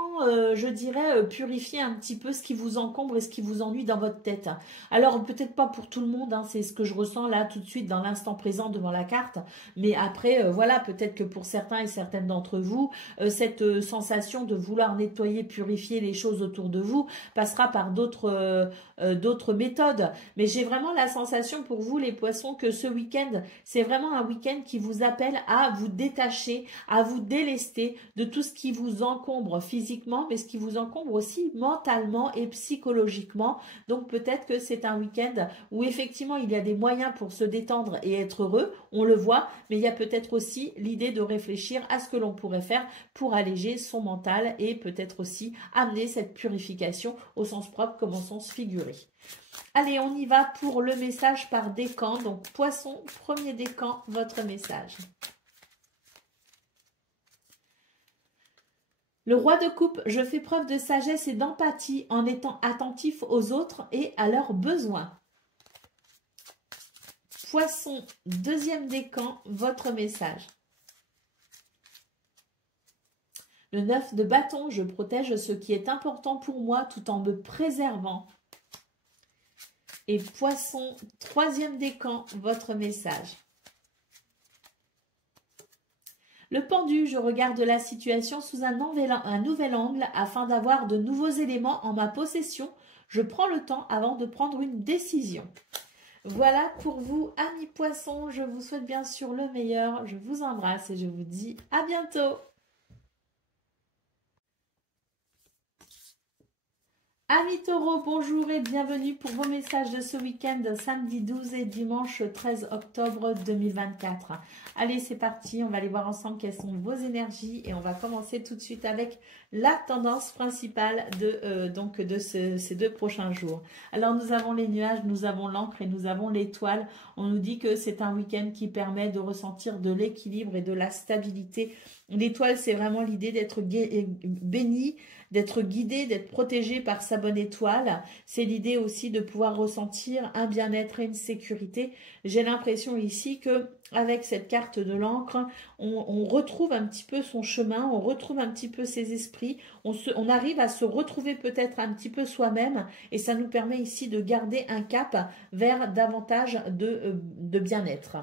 je dirais, purifier un petit peu ce qui vous encombre et ce qui vous ennuie dans votre tête. Alors, peut-être pas pour tout le monde, hein, c'est ce que je ressens là tout de suite dans l'instant présent devant la carte, mais après, voilà, peut-être que pour certains et certaines d'entre vous, cette sensation de vouloir nettoyer, purifier les choses autour de vous passera par d'autres méthodes. Mais j'ai vraiment la sensation pour vous, les poissons, que ce week-end, c'est vraiment un week-end qui vous appelle à vous détacher, à vous délester de tout ce qui vous encombre physiquement, mais ce qui vous encombre aussi mentalement et psychologiquement. Donc peut-être que c'est un week-end où effectivement il y a des moyens pour se détendre et être heureux, on le voit, mais il y a peut-être aussi l'idée de réfléchir à ce que l'on pourrait faire pour alléger son mental et peut-être aussi amener cette purification au sens propre comme au sens figuré. Allez, on y va pour le message par décan. Donc poisson, premier décan, votre message. Le roi de coupe, je fais preuve de sagesse et d'empathie en étant attentif aux autres et à leurs besoins. Poisson, deuxième décan, votre message. Le 9 de bâton, je protège ce qui est important pour moi tout en me préservant. Et poisson, troisième décan, votre message. Le pendu, je regarde la situation sous un nouvel angle afin d'avoir de nouveaux éléments en ma possession. Je prends le temps avant de prendre une décision. Voilà pour vous, amis poissons. Je vous souhaite bien sûr le meilleur. Je vous embrasse et je vous dis à bientôt. Amis taureaux, bonjour et bienvenue pour vos messages de ce week-end, samedi 12 et dimanche 13 octobre 2024. Allez, c'est parti, on va aller voir ensemble quelles sont vos énergies et on va commencer tout de suite avec la tendance principale de ces 2 prochains jours. Alors, nous avons les nuages, nous avons l'encre et nous avons l'étoile. On nous dit que c'est un week-end qui permet de ressentir de l'équilibre et de la stabilité. L'étoile, c'est vraiment l'idée d'être béni, d'être guidé, d'être protégé par sa bonne étoile. C'est l'idée aussi de pouvoir ressentir un bien-être et une sécurité. J'ai l'impression ici que avec cette carte de l'encre, on retrouve un petit peu son chemin, on retrouve un petit peu ses esprits, on arrive à se retrouver peut-être un petit peu soi-même et ça nous permet ici de garder un cap vers davantage de bien-être.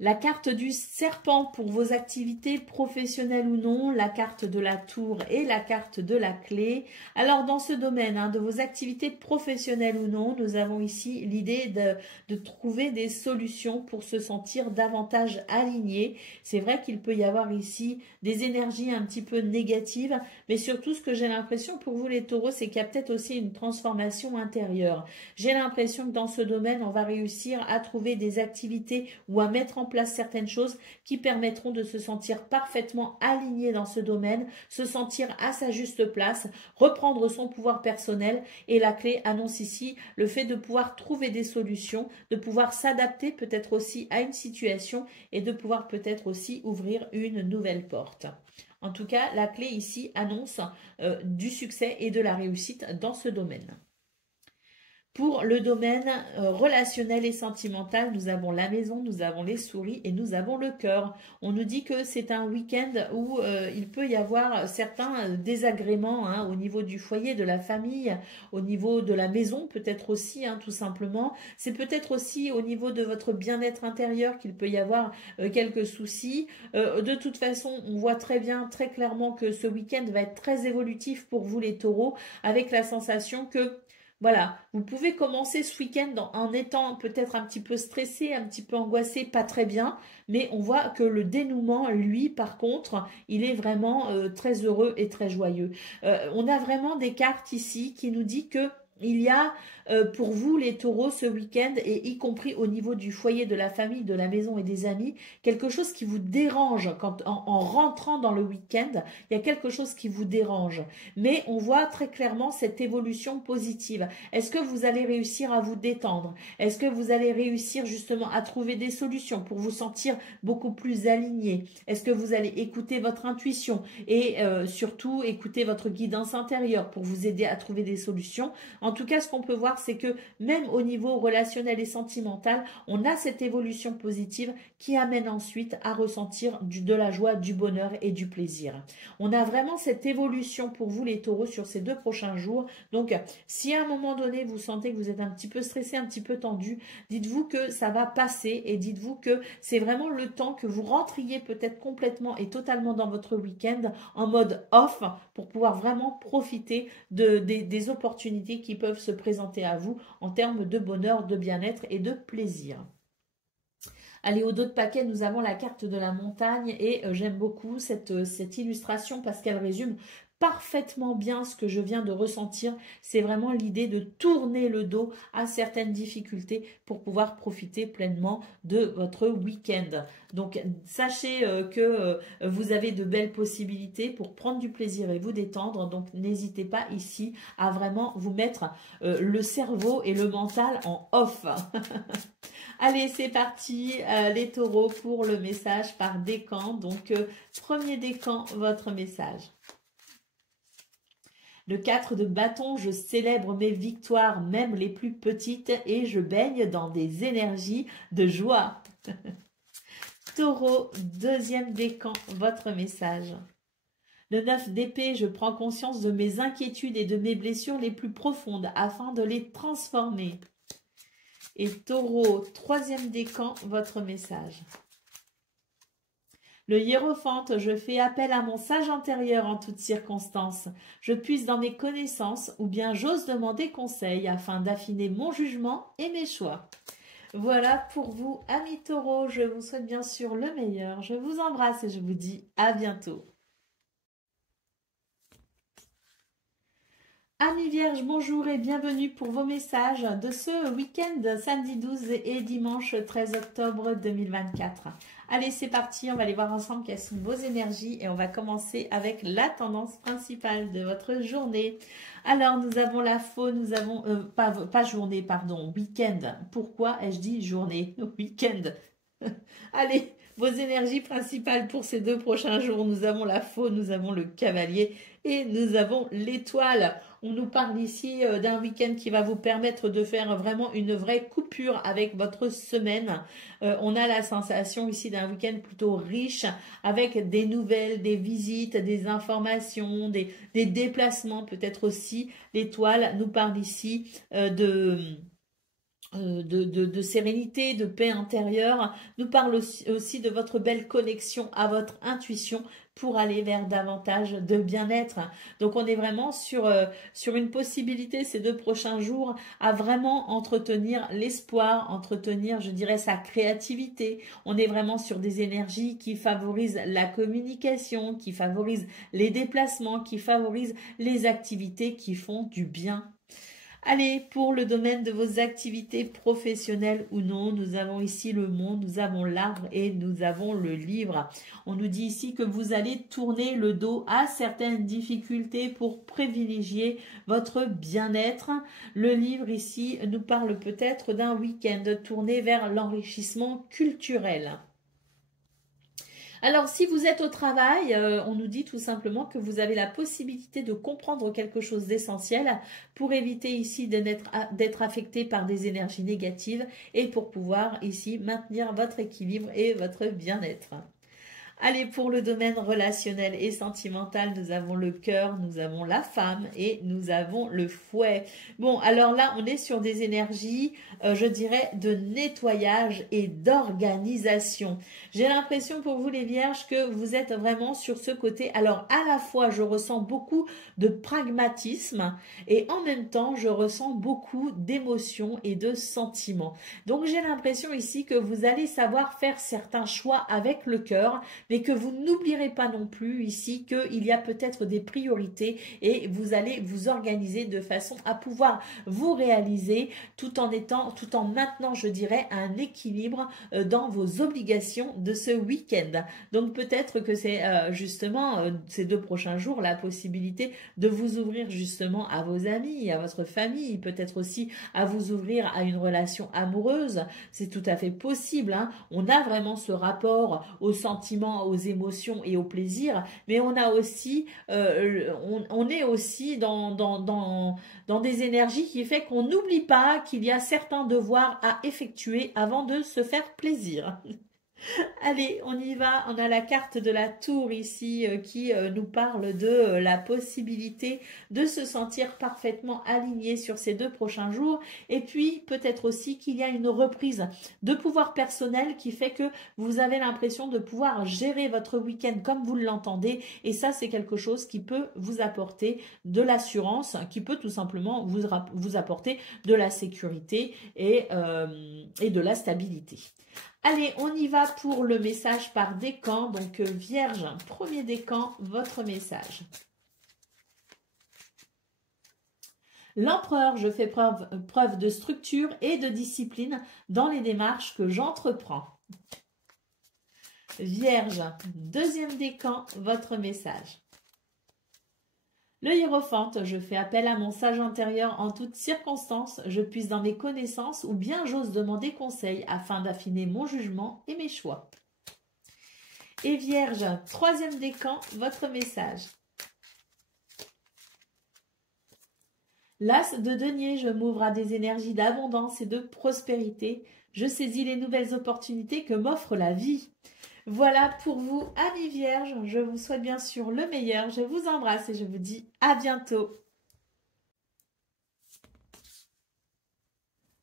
La carte du serpent pour vos activités professionnelles ou non, la carte de la tour et la carte de la clé. Alors dans ce domaine de vos activités professionnelles ou non, nous avons ici l'idée de trouver des solutions pour se sentir davantage aligné. C'est vrai qu'il peut y avoir ici des énergies un petit peu négatives, mais surtout ce que j'ai l'impression pour vous les taureaux, c'est qu'il y a peut-être aussi une transformation intérieure. J'ai l'impression que dans ce domaine, on va réussir à trouver des activités ou à mettre en place certaines choses qui permettront de se sentir parfaitement aligné dans ce domaine, se sentir à sa juste place, reprendre son pouvoir personnel. Et la clé annonce ici le fait de pouvoir trouver des solutions, de pouvoir s'adapter peut-être aussi à une situation et de pouvoir peut-être aussi ouvrir une nouvelle porte. En tout cas, la clé ici annonce du succès et de la réussite dans ce domaine. Pour le domaine relationnel et sentimental, nous avons la maison, nous avons les souris et nous avons le cœur. On nous dit que c'est un week-end où il peut y avoir certains désagréments hein, au niveau du foyer, de la famille, au niveau de la maison peut-être aussi, hein, tout simplement. C'est peut-être aussi au niveau de votre bien-être intérieur qu'il peut y avoir quelques soucis. De toute façon, on voit très bien, très clairement que ce week-end va être très évolutif pour vous les taureaux, avec la sensation que voilà, vous pouvez commencer ce week-end en étant peut-être un petit peu stressé, un petit peu angoissé, pas très bien, mais on voit que le dénouement, lui, par contre, il est vraiment très heureux et très joyeux. On a vraiment des cartes ici qui nous disent que il y a pour vous les taureaux ce week-end et y compris au niveau du foyer, de la famille, de la maison et des amis, quelque chose qui vous dérange en rentrant dans le week-end, il y a quelque chose qui vous dérange. Mais on voit très clairement cette évolution positive. Est-ce que vous allez réussir à vous détendre? Est-ce que vous allez réussir justement à trouver des solutions pour vous sentir beaucoup plus aligné? Est-ce que vous allez écouter votre intuition et surtout écouter votre guidance intérieure pour vous aider à trouver des solutions? En tout cas, ce qu'on peut voir, c'est que même au niveau relationnel et sentimental, on a cette évolution positive qui amène ensuite à ressentir de la joie, du bonheur et du plaisir. On a vraiment cette évolution pour vous les taureaux sur ces 2 prochains jours. Donc, si à un moment donné, vous sentez que vous êtes un petit peu stressé, un petit peu tendu, dites-vous que ça va passer et dites-vous que c'est vraiment le temps que vous rentriez peut-être complètement et totalement dans votre week-end en mode off pour pouvoir vraiment profiter des opportunités qui peuvent se présenter à vous en termes de bonheur, de bien-être et de plaisir. Allez, au dos de paquet, nous avons la carte de la montagne et j'aime beaucoup cette illustration parce qu'elle résume parfaitement bien ce que je viens de ressentir. C'est vraiment l'idée de tourner le dos à certaines difficultés pour pouvoir profiter pleinement de votre week-end. Donc, sachez que vous avez de belles possibilités pour prendre du plaisir et vous détendre. Donc, n'hésitez pas ici à vraiment vous mettre le cerveau et le mental en off. Allez, c'est parti, les taureaux, pour le message par décan. Donc, premier décan, votre message. Le 4 de bâton, je célèbre mes victoires, même les plus petites, et je baigne dans des énergies de joie. Taureau, deuxième décan, votre message. Le 9 d'épée, je prends conscience de mes inquiétudes et de mes blessures les plus profondes afin de les transformer. Et Taureau, troisième décan, votre message. Le hiérophante, je fais appel à mon sage intérieur en toutes circonstances. Je puise dans mes connaissances ou bien j'ose demander conseil afin d'affiner mon jugement et mes choix. Voilà pour vous, amis taureaux. Je vous souhaite bien sûr le meilleur. Je vous embrasse et je vous dis à bientôt. Amis vierges, bonjour et bienvenue pour vos messages de ce week-end samedi 12 et dimanche 13 octobre 2024. Allez, c'est parti, on va aller voir ensemble quelles sont vos énergies et on va commencer avec la tendance principale de votre journée. Alors, nous avons la faux, nous avons, pas journée, pardon, week-end. Pourquoi ai-je dit journée? Week-end. Allez, vos énergies principales pour ces 2 prochains jours, nous avons la faux, nous avons le cavalier et nous avons l'étoile. On nous parle ici d'un week-end qui va vous permettre de faire vraiment une vraie coupure avec votre semaine. On a la sensation ici d'un week-end plutôt riche avec des nouvelles, des visites, des informations, des déplacements peut-être aussi. L'étoile nous parle ici de sérénité, de paix intérieure, nous parle aussi de votre belle connexion à votre intuition pour aller vers davantage de bien-être. Donc on est vraiment sur une possibilité ces 2 prochains jours à vraiment entretenir l'espoir, entretenir, je dirais, sa créativité. On est vraiment sur des énergies qui favorisent la communication, qui favorisent les déplacements, qui favorisent les activités qui font du bien. Allez, pour le domaine de vos activités professionnelles ou non, nous avons ici le monde, nous avons l'arbre et nous avons le livre. On nous dit ici que vous allez tourner le dos à certaines difficultés pour privilégier votre bien-être. Le livre ici nous parle peut-être d'un week-end tourné vers l'enrichissement culturel. Alors, si vous êtes au travail, on nous dit tout simplement que vous avez la possibilité de comprendre quelque chose d'essentiel pour éviter ici d'être affecté par des énergies négatives et pour pouvoir ici maintenir votre équilibre et votre bien-être. Allez, pour le domaine relationnel et sentimental, nous avons le cœur, nous avons la femme et nous avons le fouet. Bon, alors là, on est sur des énergies, je dirais, de nettoyage et d'organisation. J'ai l'impression pour vous les vierges que vous êtes vraiment sur ce côté. Alors, à la fois, je ressens beaucoup de pragmatisme et en même temps, je ressens beaucoup d'émotions et de sentiments. Donc, j'ai l'impression ici que vous allez savoir faire certains choix avec le cœur, mais que vous n'oublierez pas non plus ici qu'il y a peut-être des priorités et vous allez vous organiser de façon à pouvoir vous réaliser tout en maintenant, je dirais, un équilibre dans vos obligations de ce week-end. Donc peut-être que c'est justement ces 2 prochains jours la possibilité de vous ouvrir justement à vos amis, à votre famille, peut-être aussi à vous ouvrir à une relation amoureuse. C'est tout à fait possible, hein. On a vraiment ce rapport aux sentiments, aux émotions et au plaisir, mais on a aussi, on est aussi dans des énergies qui fait qu'on n'oublie pas qu'il y a certains devoirs à effectuer avant de se faire plaisir. Allez, on y va. On a la carte de la tour ici qui nous parle de la possibilité de se sentir parfaitement aligné sur ces 2 prochains jours. Et puis, peut-être aussi qu'il y a une reprise de pouvoir personnel qui fait que vous avez l'impression de pouvoir gérer votre week-end comme vous l'entendez. Et ça, c'est quelque chose qui peut vous apporter de l'assurance, qui peut tout simplement vous apporter de la sécurité et de la stabilité. Allez, on y va pour le message par décan. Donc, Vierge, premier décan, votre message. L'empereur, je fais preuve de structure et de discipline dans les démarches que j'entreprends. Vierge, deuxième décan, votre message. Le hiérophante, je fais appel à mon sage intérieur en toutes circonstances, je puise dans mes connaissances ou bien j'ose demander conseil afin d'affiner mon jugement et mes choix. Et Vierge, troisième décan, votre message. L'as de denier, je m'ouvre à des énergies d'abondance et de prospérité. Je saisis les nouvelles opportunités que m'offre la vie. Voilà pour vous, amis vierges. Je vous souhaite bien sûr le meilleur. Je vous embrasse et je vous dis à bientôt.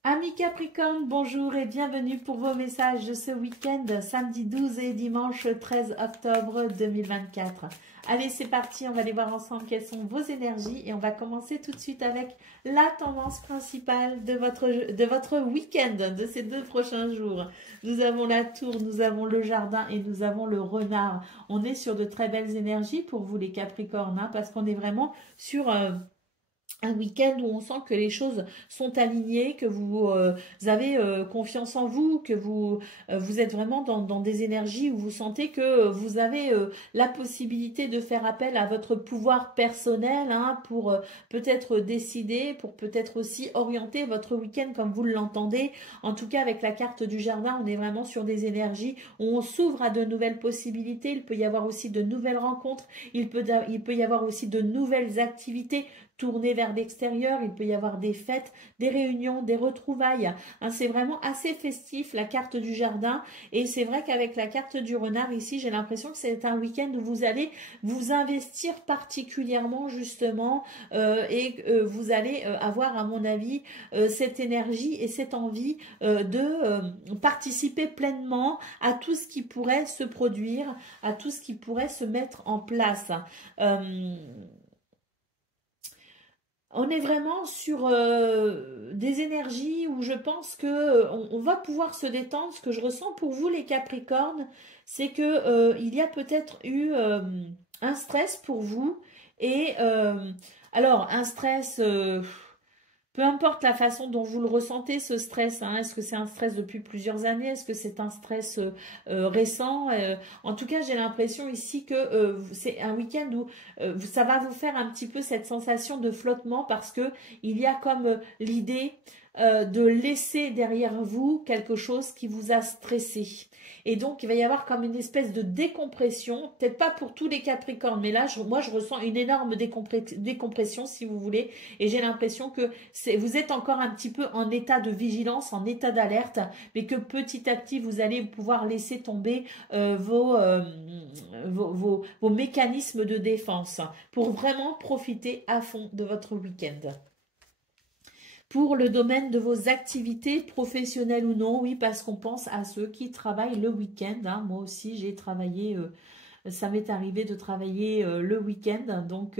Amis Capricorne, bonjour et bienvenue pour vos messages de ce week-end, samedi 12 et dimanche 13 octobre 2024. Allez, c'est parti, on va aller voir ensemble quelles sont vos énergies et on va commencer tout de suite avec la tendance principale de votre week-end, de ces 2 prochains jours. Nous avons la tour, nous avons le jardin et nous avons le renard. On est sur de très belles énergies pour vous les Capricornes, hein, parce qu'on est vraiment sur un week-end où on sent que les choses sont alignées, que vous avez confiance en vous, que vous êtes vraiment dans des énergies où vous sentez que vous avez la possibilité de faire appel à votre pouvoir personnel, hein, pour peut-être décider, pour peut-être aussi orienter votre week-end comme vous l'entendez. En tout cas, avec la carte du jardin, on est vraiment sur des énergies où on s'ouvre à de nouvelles possibilités. Il peut y avoir aussi de nouvelles rencontres, il peut y avoir aussi de nouvelles activités tourner vers l'extérieur, il peut y avoir des fêtes, des réunions, des retrouvailles. Hein, c'est vraiment assez festif, la carte du jardin. Et c'est vrai qu'avec la carte du renard ici, j'ai l'impression que c'est un week-end où vous allez vous investir particulièrement justement et vous allez avoir, à mon avis, cette énergie et cette envie de participer pleinement à tout ce qui pourrait se produire, à tout ce qui pourrait se mettre en place. On est vraiment sur des énergies où je pense que on va pouvoir se détendre. Ce que je ressens pour vous les Capricornes, c'est que il y a peut-être eu un stress pour vous et alors un stress peu importe la façon dont vous le ressentez, ce stress, hein, est-ce que c'est un stress depuis plusieurs années, est-ce que c'est un stress récent, en tout cas j'ai l'impression ici que c'est un week-end où ça va vous faire un petit peu cette sensation de flottement parce que il y a comme l'idée de laisser derrière vous quelque chose qui vous a stressé. Et donc, il va y avoir comme une espèce de décompression, peut-être pas pour tous les Capricornes, mais là, moi, je ressens une énorme décompression, si vous voulez, et j'ai l'impression que vous êtes encore un petit peu en état de vigilance, en état d'alerte, mais que petit à petit, vous allez pouvoir laisser tomber vos mécanismes de défense pour vraiment profiter à fond de votre week-end. Pour le domaine de vos activités professionnelles ou non, oui, parce qu'on pense à ceux qui travaillent le week-end. Hein. Moi aussi, j'ai travaillé, ça m'est arrivé de travailler le week-end. Donc,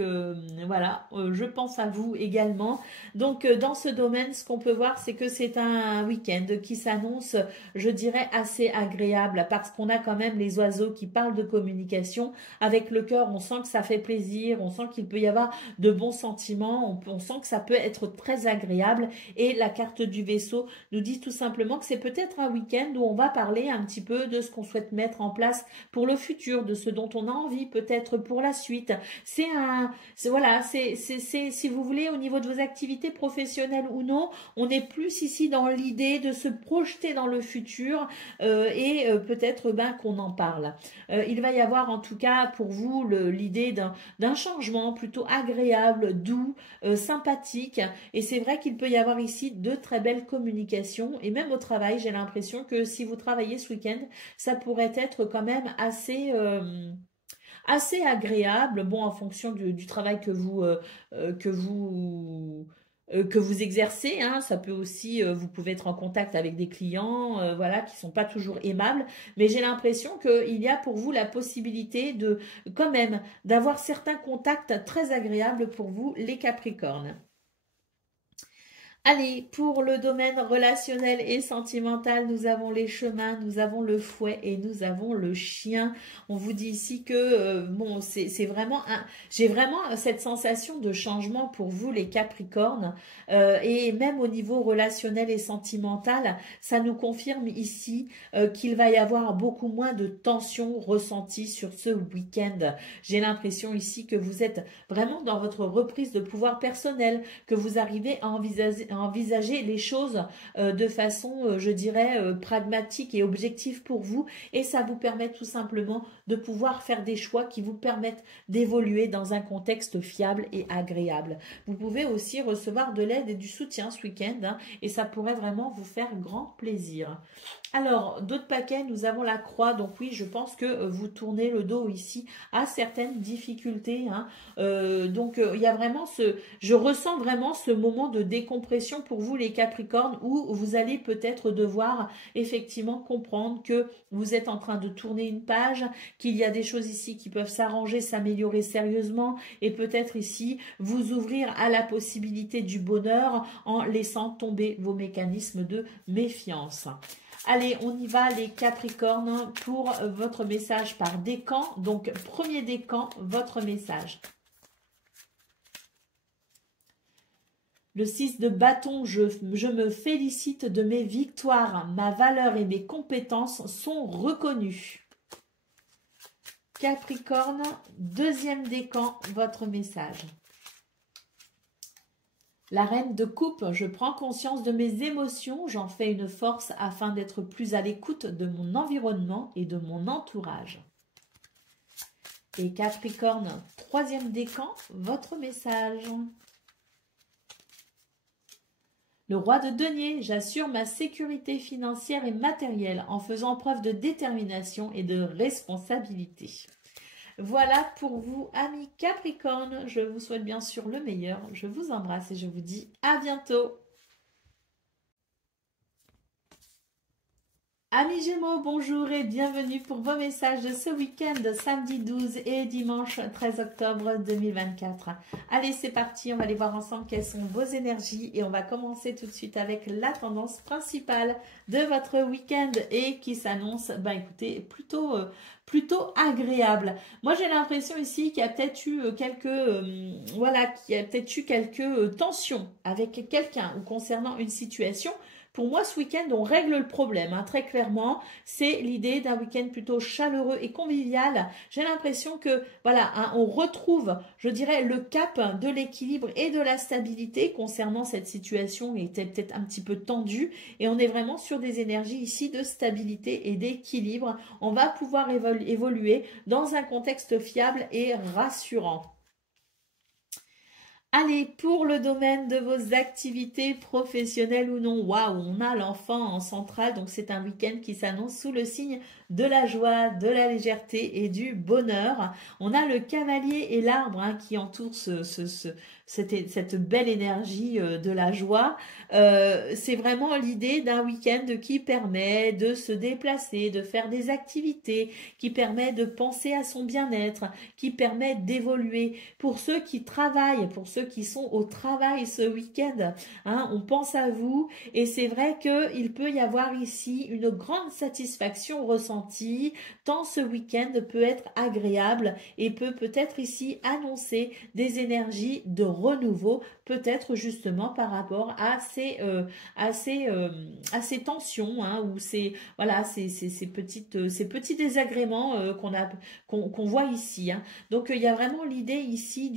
voilà, je pense à vous également. Donc, dans ce domaine, ce qu'on peut voir, c'est que c'est un week-end qui s'annonce, je dirais, assez agréable parce qu'on a quand même les oiseaux qui parlent de communication. Avec le cœur, on sent que ça fait plaisir, on sent qu'il peut y avoir de bons sentiments, on sent que ça peut être très agréable. Et la carte du vaisseau nous dit tout simplement que c'est peut-être un week-end où on va parler un petit peu de ce qu'on souhaite mettre en place pour le futur, de ce dont on a envie peut-être pour la suite. Voilà, si vous voulez, au niveau de vos activités professionnelles ou non, on est plus ici dans l'idée de se projeter dans le futur et peut-être qu'on en parle. Il va y avoir en tout cas pour vous l'idée d'un changement plutôt agréable, doux, sympathique, et c'est vrai qu'il peut y avoir ici de très belles communications, et même au travail, j'ai l'impression que si vous travaillez ce week-end, ça pourrait être quand même assez agréable, bon, en fonction du travail que vous exercez, hein. Ça peut aussi, vous pouvez être en contact avec des clients, voilà, qui sont pas toujours aimables, mais j'ai l'impression qu'il y a pour vous la possibilité de, quand même, d'avoir certains contacts très agréables pour vous, les Capricornes. Allez, pour le domaine relationnel et sentimental, nous avons les chemins, nous avons le fouet et nous avons le chien. On vous dit ici que bon, c'est vraiment j'ai vraiment cette sensation de changement pour vous les Capricornes et même au niveau relationnel et sentimental, ça nous confirme ici qu'il va y avoir beaucoup moins de tensions ressenties sur ce week-end. J'ai l'impression ici que vous êtes vraiment dans votre reprise de pouvoir personnel, que vous arrivez à envisager les choses de façon, je dirais, pragmatique et objective pour vous, et ça vous permet tout simplement de pouvoir faire des choix qui vous permettent d'évoluer dans un contexte fiable et agréable. Vous pouvez aussi recevoir de l'aide et du soutien ce week-end, hein, et ça pourrait vraiment vous faire grand plaisir. Alors, d'autres paquets, nous avons la croix. Donc oui, je pense que vous tournez le dos ici à certaines difficultés. Hein. Il y a vraiment je ressens vraiment ce moment de décompression pour vous les Capricornes où vous allez peut-être devoir effectivement comprendre que vous êtes en train de tourner une page, qu'il y a des choses ici qui peuvent s'arranger, s'améliorer sérieusement et peut-être ici vous ouvrir à la possibilité du bonheur en laissant tomber vos mécanismes de méfiance. Allez, on y va les Capricornes pour votre message par décan. Donc, premier décan, votre message. Le 6 de bâton, je me félicite de mes victoires. Ma valeur et mes compétences sont reconnues. Capricorne, deuxième décan, votre message. La reine de coupe, je prends conscience de mes émotions, j'en fais une force afin d'être plus à l'écoute de mon environnement et de mon entourage. Et Capricorne, troisième décan, votre message. Le roi de denier, j'assure ma sécurité financière et matérielle en faisant preuve de détermination et de responsabilité. Voilà pour vous, amis Capricorne. Je vous souhaite bien sûr le meilleur. Je vous embrasse et je vous dis à bientôt. Amis Gémeaux, bonjour et bienvenue pour vos messages de ce week-end, samedi 12 et dimanche 13 octobre 2024. Allez, c'est parti, on va aller voir ensemble quelles sont vos énergies et on va commencer tout de suite avec la tendance principale de votre week-end et qui s'annonce, écoutez, plutôt agréable. Moi, j'ai l'impression ici qu'il y a peut-être eu quelques tensions avec quelqu'un ou concernant une situation. Pour moi, ce week-end, on règle le problème, hein, très clairement. C'est l'idée d'un week-end plutôt chaleureux et convivial. J'ai l'impression que, voilà, hein, on retrouve, je dirais, le cap de l'équilibre et de la stabilité concernant cette situation qui était peut-être un petit peu tendue. Et on est vraiment sur des énergies ici de stabilité et d'équilibre. On va pouvoir évoluer dans un contexte fiable et rassurant. Allez, pour le domaine de vos activités professionnelles ou non, waouh, on a l'enfant en centrale, donc c'est un week-end qui s'annonce sous le signe de la joie, de la légèreté et du bonheur. On a le cavalier et l'arbre hein, qui entourent cette belle énergie de la joie. C'est vraiment l'idée d'un week-end qui permet de se déplacer, de faire des activités, qui permet de penser à son bien-être, qui permet d'évoluer. Pour ceux qui travaillent, pour ceux qui sont au travail ce week-end, hein, on pense à vous et c'est vrai qu'il peut y avoir ici une grande satisfaction ressentie tant ce week-end peut être agréable et peut-être ici annoncer des énergies de renouveau, peut-être justement par rapport à ces tensions hein, ou ces petits désagréments qu'on voit ici. Hein. Donc il y a vraiment l'idée ici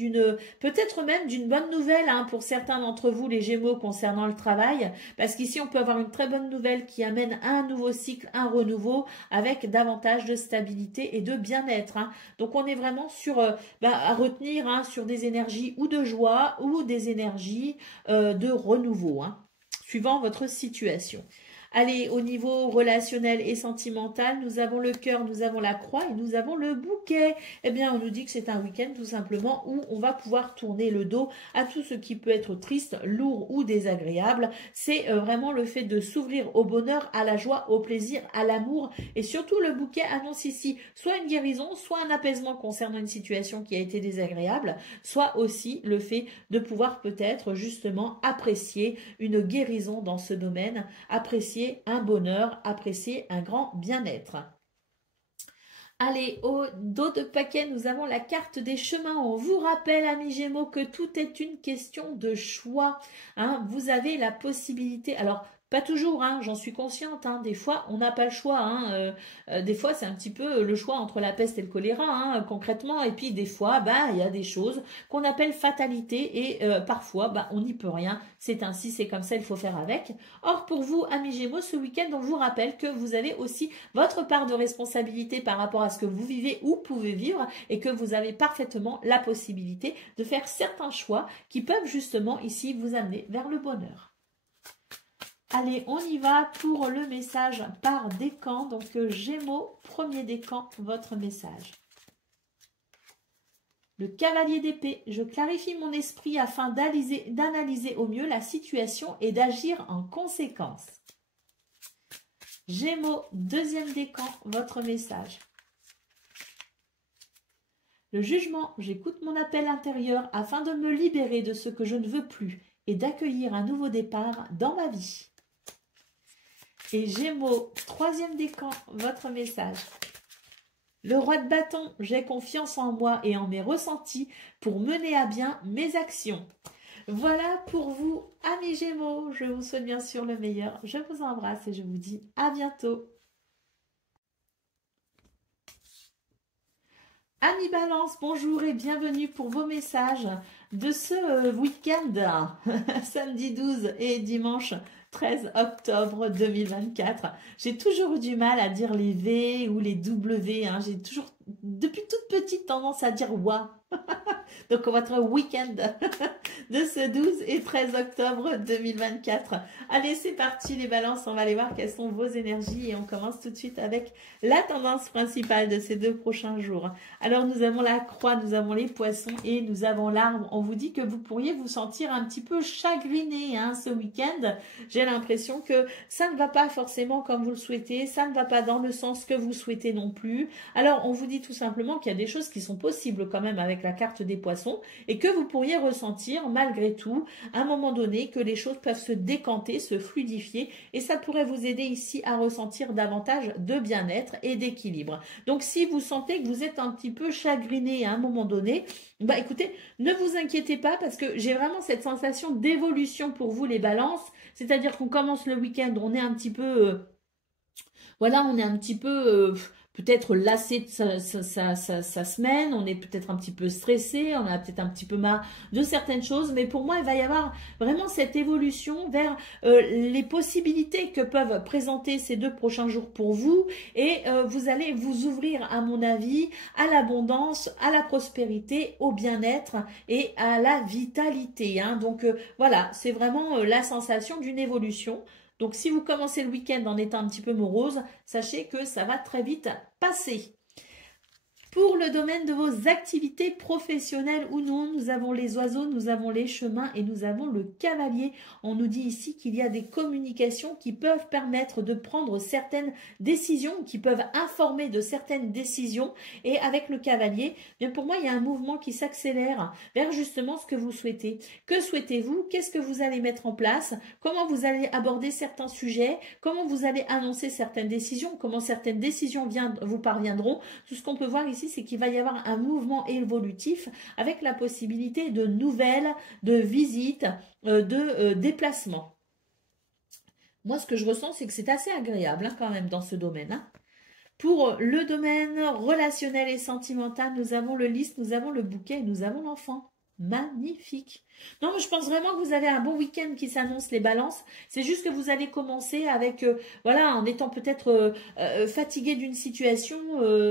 peut-être même d'une bonne nouvelle hein, pour certains d'entre vous les Gémeaux concernant le travail, parce qu'ici on peut avoir une très bonne nouvelle qui amène un nouveau cycle, un renouveau avec davantage de stabilité et de bien-être. Hein. Donc on est vraiment à retenir hein, sur des énergies ou de joie ou des énergies de renouveau, hein, suivant votre situation. Allez, au niveau relationnel et sentimental, nous avons le cœur, nous avons la croix et nous avons le bouquet. Eh bien, on nous dit que c'est un week-end tout simplement où on va pouvoir tourner le dos à tout ce qui peut être triste, lourd ou désagréable. C'est vraiment le fait de s'ouvrir au bonheur, à la joie, au plaisir, à l'amour. Et surtout, le bouquet annonce ici soit une guérison, soit un apaisement concernant une situation qui a été désagréable, soit aussi le fait de pouvoir peut-être justement apprécier une guérison dans ce domaine, apprécier un bonheur, apprécier un grand bien-être. Allez, au dos de paquet, nous avons la carte des chemins. On vous rappelle, amis Gémeaux, que tout est une question de choix. Hein, vous avez la possibilité... Alors, pas toujours, hein, j'en suis consciente. Hein, des fois, on n'a pas le choix. Hein, des fois, c'est un petit peu le choix entre la peste et le choléra, hein, concrètement. Et puis, des fois, il y a des choses qu'on appelle fatalité. Et parfois, on n'y peut rien. C'est ainsi, c'est comme ça, il faut faire avec. Or, pour vous, amis Gémeaux, ce week-end, on vous rappelle que vous avez aussi votre part de responsabilité par rapport à ce que vous vivez ou pouvez vivre et que vous avez parfaitement la possibilité de faire certains choix qui peuvent justement ici vous amener vers le bonheur. Allez, on y va pour le message par décan. Donc, Gémeaux, premier décan, votre message. Le cavalier d'épée, je clarifie mon esprit afin d'analyser au mieux la situation et d'agir en conséquence. Gémeaux, deuxième décan, votre message. Le jugement, j'écoute mon appel intérieur afin de me libérer de ce que je ne veux plus et d'accueillir un nouveau départ dans ma vie. Et Gémeaux, troisième décan, votre message. Le roi de bâton, j'ai confiance en moi et en mes ressentis pour mener à bien mes actions. Voilà pour vous, amis Gémeaux. Je vous souhaite bien sûr le meilleur. Je vous embrasse et je vous dis à bientôt. Amis Balance, bonjour et bienvenue pour vos messages de ce week-end, samedi 12 et dimanche 13 octobre 2024. J'ai toujours eu du mal à dire les V ou les W. Hein. J'ai toujours, depuis toute petite, tendance à dire WA. Donc votre week-end de ce 12 et 13 octobre 2024. Allez, c'est parti les balances, on va aller voir quelles sont vos énergies et on commence tout de suite avec la tendance principale de ces 2 prochains jours. Alors nous avons la croix, nous avons les poissons et nous avons l'arbre. On vous dit que vous pourriez vous sentir un petit peu chagriné ce week-end. J'ai l'impression que ça ne va pas forcément comme vous le souhaitez, ça ne va pas dans le sens que vous souhaitez non plus. Alors on vous dit tout simplement qu'il y a des choses qui sont possibles quand même avec la carte des poissons et que vous pourriez ressentir malgré tout à un moment donné que les choses peuvent se décanter, se fluidifier et ça pourrait vous aider ici à ressentir davantage de bien-être et d'équilibre. Donc si vous sentez que vous êtes un petit peu chagriné à un moment donné, bah écoutez, ne vous inquiétez pas parce que j'ai vraiment cette sensation d'évolution pour vous les balances, c'est-à-dire qu'on commence le week-end, on est un petit peu voilà, on est un petit peu peut-être lassé de sa semaine, on est peut-être un petit peu stressé, on a peut-être un petit peu marre de certaines choses, mais pour moi, il va y avoir vraiment cette évolution vers les possibilités que peuvent présenter ces 2 prochains jours pour vous et vous allez vous ouvrir, à mon avis, à l'abondance, à la prospérité, au bien-être et à la vitalité. Donc voilà, c'est vraiment la sensation d'une évolution. Donc, si vous commencez le week-end en étant un petit peu morose, sachez que ça va très vite passer. Pour le domaine de vos activités professionnelles ou non, nous avons les oiseaux, nous avons les chemins et nous avons le cavalier. On nous dit ici qu'il y a des communications qui peuvent permettre de prendre certaines décisions, qui peuvent informer de certaines décisions. Et avec le cavalier, bien pour moi, il y a un mouvement qui s'accélère vers justement ce que vous souhaitez. Que souhaitez-vous? Qu'est-ce que vous allez mettre en place? Comment vous allez aborder certains sujets? Comment vous allez annoncer certaines décisions? Comment certaines décisions vous parviendront? Tout ce qu'on peut voir ici, c'est qu'il va y avoir un mouvement évolutif avec la possibilité de nouvelles, de visites, de déplacements. Moi, ce que je ressens, c'est que c'est assez agréable quand même dans ce domaine. Pour le domaine relationnel et sentimental, nous avons le lys, nous avons le bouquet et nous avons l'enfant. Magnifique. Non, mais je pense vraiment que vous avez un bon week-end qui s'annonce, les balances. C'est juste que vous allez commencer avec, voilà, en étant peut-être fatigué d'une situation.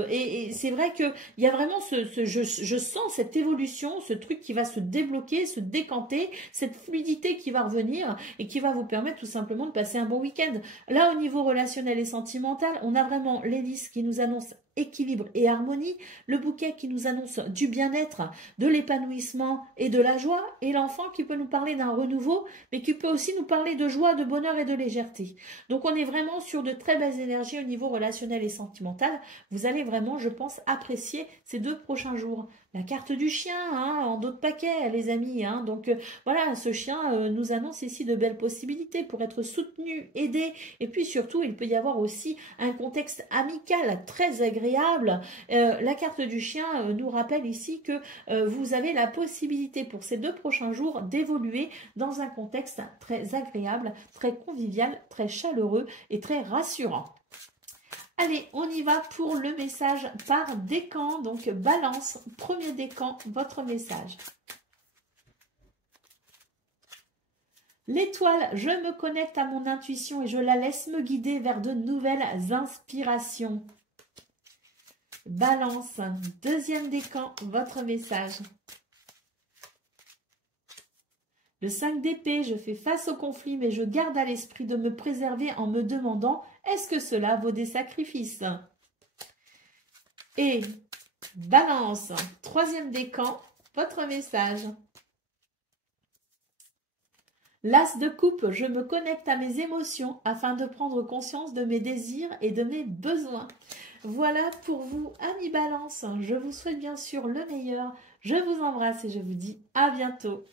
Et c'est vrai qu'il y a vraiment je sens cette évolution, ce truc qui va se débloquer, se décanter, cette fluidité qui va revenir et qui va vous permettre tout simplement de passer un bon week-end. Là, au niveau relationnel et sentimental, on a vraiment l'hélice qui nous annonce équilibre et harmonie, le bouquet qui nous annonce du bien-être, de l'épanouissement et de la joie, et l'enfant qui peut nous parler d'un renouveau, mais qui peut aussi nous parler de joie, de bonheur et de légèreté. Donc on est vraiment sur de très belles énergies au niveau relationnel et sentimental. Vous allez vraiment, je pense, apprécier ces 2 prochains jours. La carte du chien, en d'autres paquets, les amis. Donc voilà, ce chien nous annonce ici de belles possibilités pour être soutenu, aidé. Et puis surtout, il peut y avoir aussi un contexte amical très agréable. La carte du chien nous rappelle ici que vous avez la possibilité pour ces 2 prochains jours d'évoluer dans un contexte très agréable, très convivial, très chaleureux et très rassurant. Allez, on y va pour le message par décan. Donc, balance, premier décan, votre message. L'étoile, je me connecte à mon intuition et je la laisse me guider vers de nouvelles inspirations. Balance, deuxième décan, votre message. Le 5 d'épée, je fais face au conflit, mais je garde à l'esprit de me préserver en me demandant, est-ce que cela vaut des sacrifices? Et balance, troisième décan, votre message. L'as de coupe, je me connecte à mes émotions afin de prendre conscience de mes désirs et de mes besoins. Voilà pour vous, amis Balance. Je vous souhaite bien sûr le meilleur. Je vous embrasse et je vous dis à bientôt.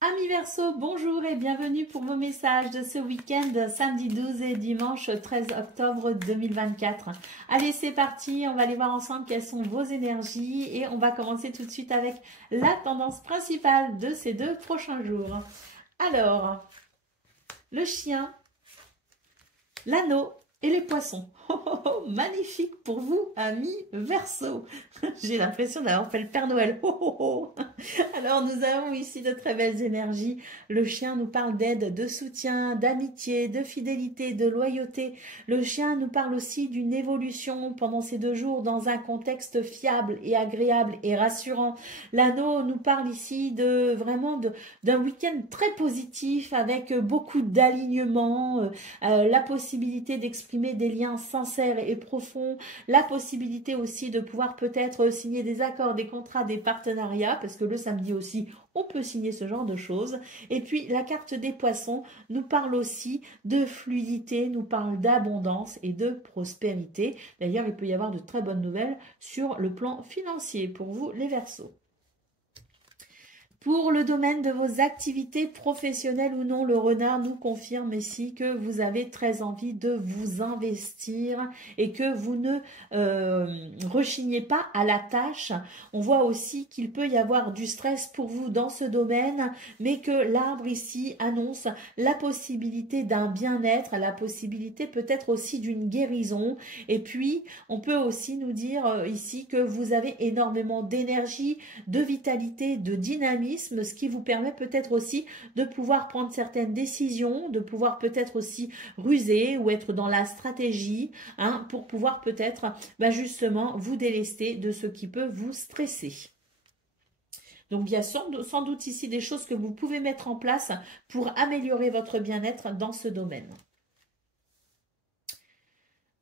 Amis Verseau, bonjour et bienvenue pour vos messages de ce week-end, samedi 12 et dimanche 13 octobre 2024. Allez, c'est parti, on va aller voir ensemble quelles sont vos énergies et on va commencer tout de suite avec la tendance principale de ces 2 prochains jours. Alors, le chien, l'anneau Et les poissons. Oh, oh, oh, magnifique pour vous, amis Verseau. J'ai l'impression d'avoir fait le Père Noël. Oh, oh, oh. Alors, nous avons ici de très belles énergies. Le chien nous parle d'aide, de soutien, d'amitié, de fidélité, de loyauté. Le chien nous parle aussi d'une évolution pendant ces 2 jours dans un contexte fiable et agréable et rassurant. L'anneau nous parle ici de vraiment d'un week-end très positif avec beaucoup d'alignement, la possibilité d'exprimer des liens sincères et profonds, la possibilité aussi de pouvoir peut-être signer des accords, des contrats, des partenariats, parce que le samedi aussi, on peut signer ce genre de choses. Et puis, la carte des poissons nous parle aussi de fluidité, nous parle d'abondance et de prospérité. D'ailleurs, il peut y avoir de très bonnes nouvelles sur le plan financier pour vous, les Verseaux. Pour le domaine de vos activités professionnelles ou non, le renard nous confirme ici que vous avez très envie de vous investir et que vous ne rechignez pas à la tâche. On voit aussi qu'il peut y avoir du stress pour vous dans ce domaine, mais que l'arbre ici annonce la possibilité d'un bien-être, la possibilité peut-être aussi d'une guérison. Et puis, on peut aussi nous dire ici que vous avez énormément d'énergie, de vitalité, de dynamisme, ce qui vous permet peut-être aussi de pouvoir prendre certaines décisions, de pouvoir peut-être aussi ruser ou être dans la stratégie, hein, pour pouvoir peut-être justement vous délester de ce qui peut vous stresser. Donc il y a sans doute ici des choses que vous pouvez mettre en place pour améliorer votre bien-être dans ce domaine.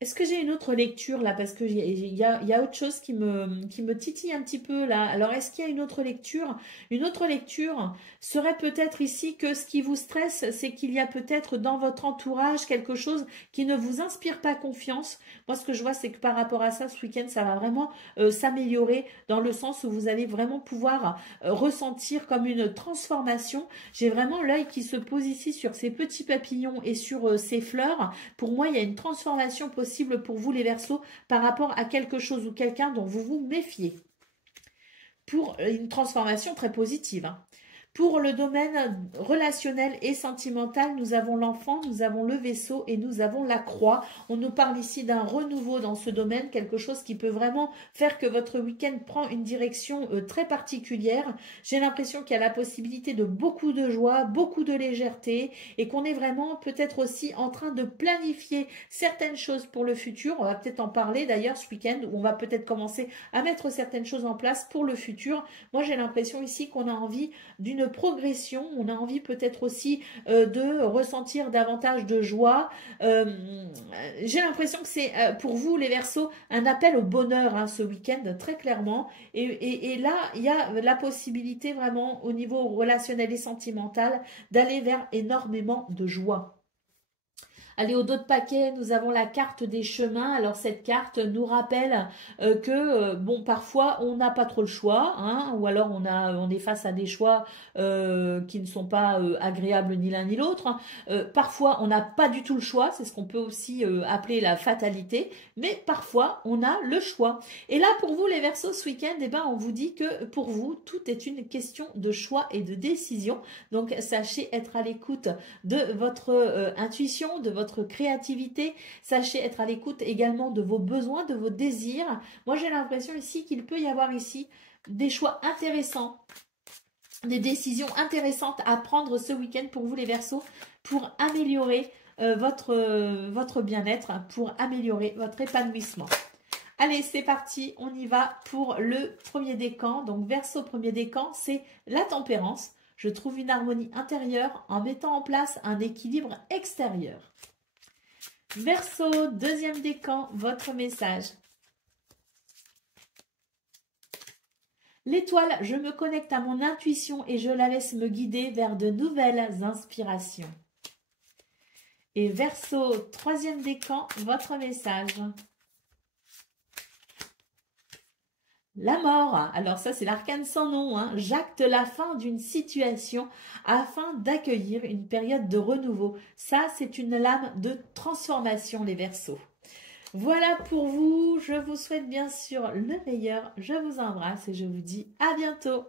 Est-ce que j'ai une autre lecture là? Parce qu'il y a autre chose qui me titille un petit peu là. Alors, est-ce qu'il y a une autre lecture? Une autre lecture serait peut-être ici que ce qui vous stresse, c'est qu'il y a peut-être dans votre entourage quelque chose qui ne vous inspire pas confiance. Moi, ce que je vois, c'est que par rapport à ça, ce week-end, ça va vraiment s'améliorer dans le sens où vous allez vraiment pouvoir ressentir comme une transformation. J'ai vraiment l'œil qui se pose ici sur ces petits papillons et sur ces fleurs. Pour moi, il y a une transformation possible pour vous les Verseaux par rapport à quelque chose ou quelqu'un dont vous vous méfiez. Pour une transformation très positive, hein. Pour le domaine relationnel et sentimental, nous avons l'enfant, nous avons le vaisseau et nous avons la croix. On nous parle ici d'un renouveau dans ce domaine, quelque chose qui peut vraiment faire que votre week-end prend une direction très particulière. J'ai l'impression qu'il y a la possibilité de beaucoup de joie, beaucoup de légèreté et qu'on est vraiment peut-être aussi en train de planifier certaines choses pour le futur. On va peut-être en parler d'ailleurs ce week-end où on va peut-être commencer à mettre certaines choses en place pour le futur. Moi, j'ai l'impression ici qu'on a envie d'une progression, on a envie peut-être aussi de ressentir davantage de joie. J'ai l'impression que c'est pour vous les Verseaux un appel au bonheur, hein, ce week-end très clairement, et là il y a la possibilité vraiment au niveau relationnel et sentimental d'aller vers énormément de joie. Allez, au dos de paquet, nous avons la carte des chemins. Alors, cette carte nous rappelle que, bon, parfois, on n'a pas trop le choix, hein, ou alors on est face à des choix qui ne sont pas agréables ni l'un ni l'autre. Parfois, on n'a pas du tout le choix, c'est ce qu'on peut aussi appeler la fatalité, mais parfois, on a le choix. Et là, pour vous, les Verseaux, ce week-end, eh ben, on vous dit que pour vous, tout est une question de choix et de décision. Donc, sachez être à l'écoute de votre intuition, de votre créativité, sachez être à l'écoute également de vos besoins, de vos désirs. Moi, j'ai l'impression ici qu'il peut y avoir ici des choix intéressants, des décisions intéressantes à prendre ce week-end pour vous les Verseaux, pour améliorer votre bien-être, pour améliorer votre épanouissement. Allez, c'est parti, on y va pour le premier décan. Donc, Verseau, premier décan, c'est la tempérance. Je trouve une harmonie intérieure en mettant en place un équilibre extérieur. Verseau, deuxième décan, votre message. L'étoile, je me connecte à mon intuition et je la laisse me guider vers de nouvelles inspirations. Et Verseau, troisième décan, votre message. La mort, alors ça c'est l'arcane sans nom, hein. J'acte la fin d'une situation afin d'accueillir une période de renouveau. Ça c'est une lame de transformation les Verseaux. Voilà pour vous, je vous souhaite bien sûr le meilleur, je vous embrasse et je vous dis à bientôt.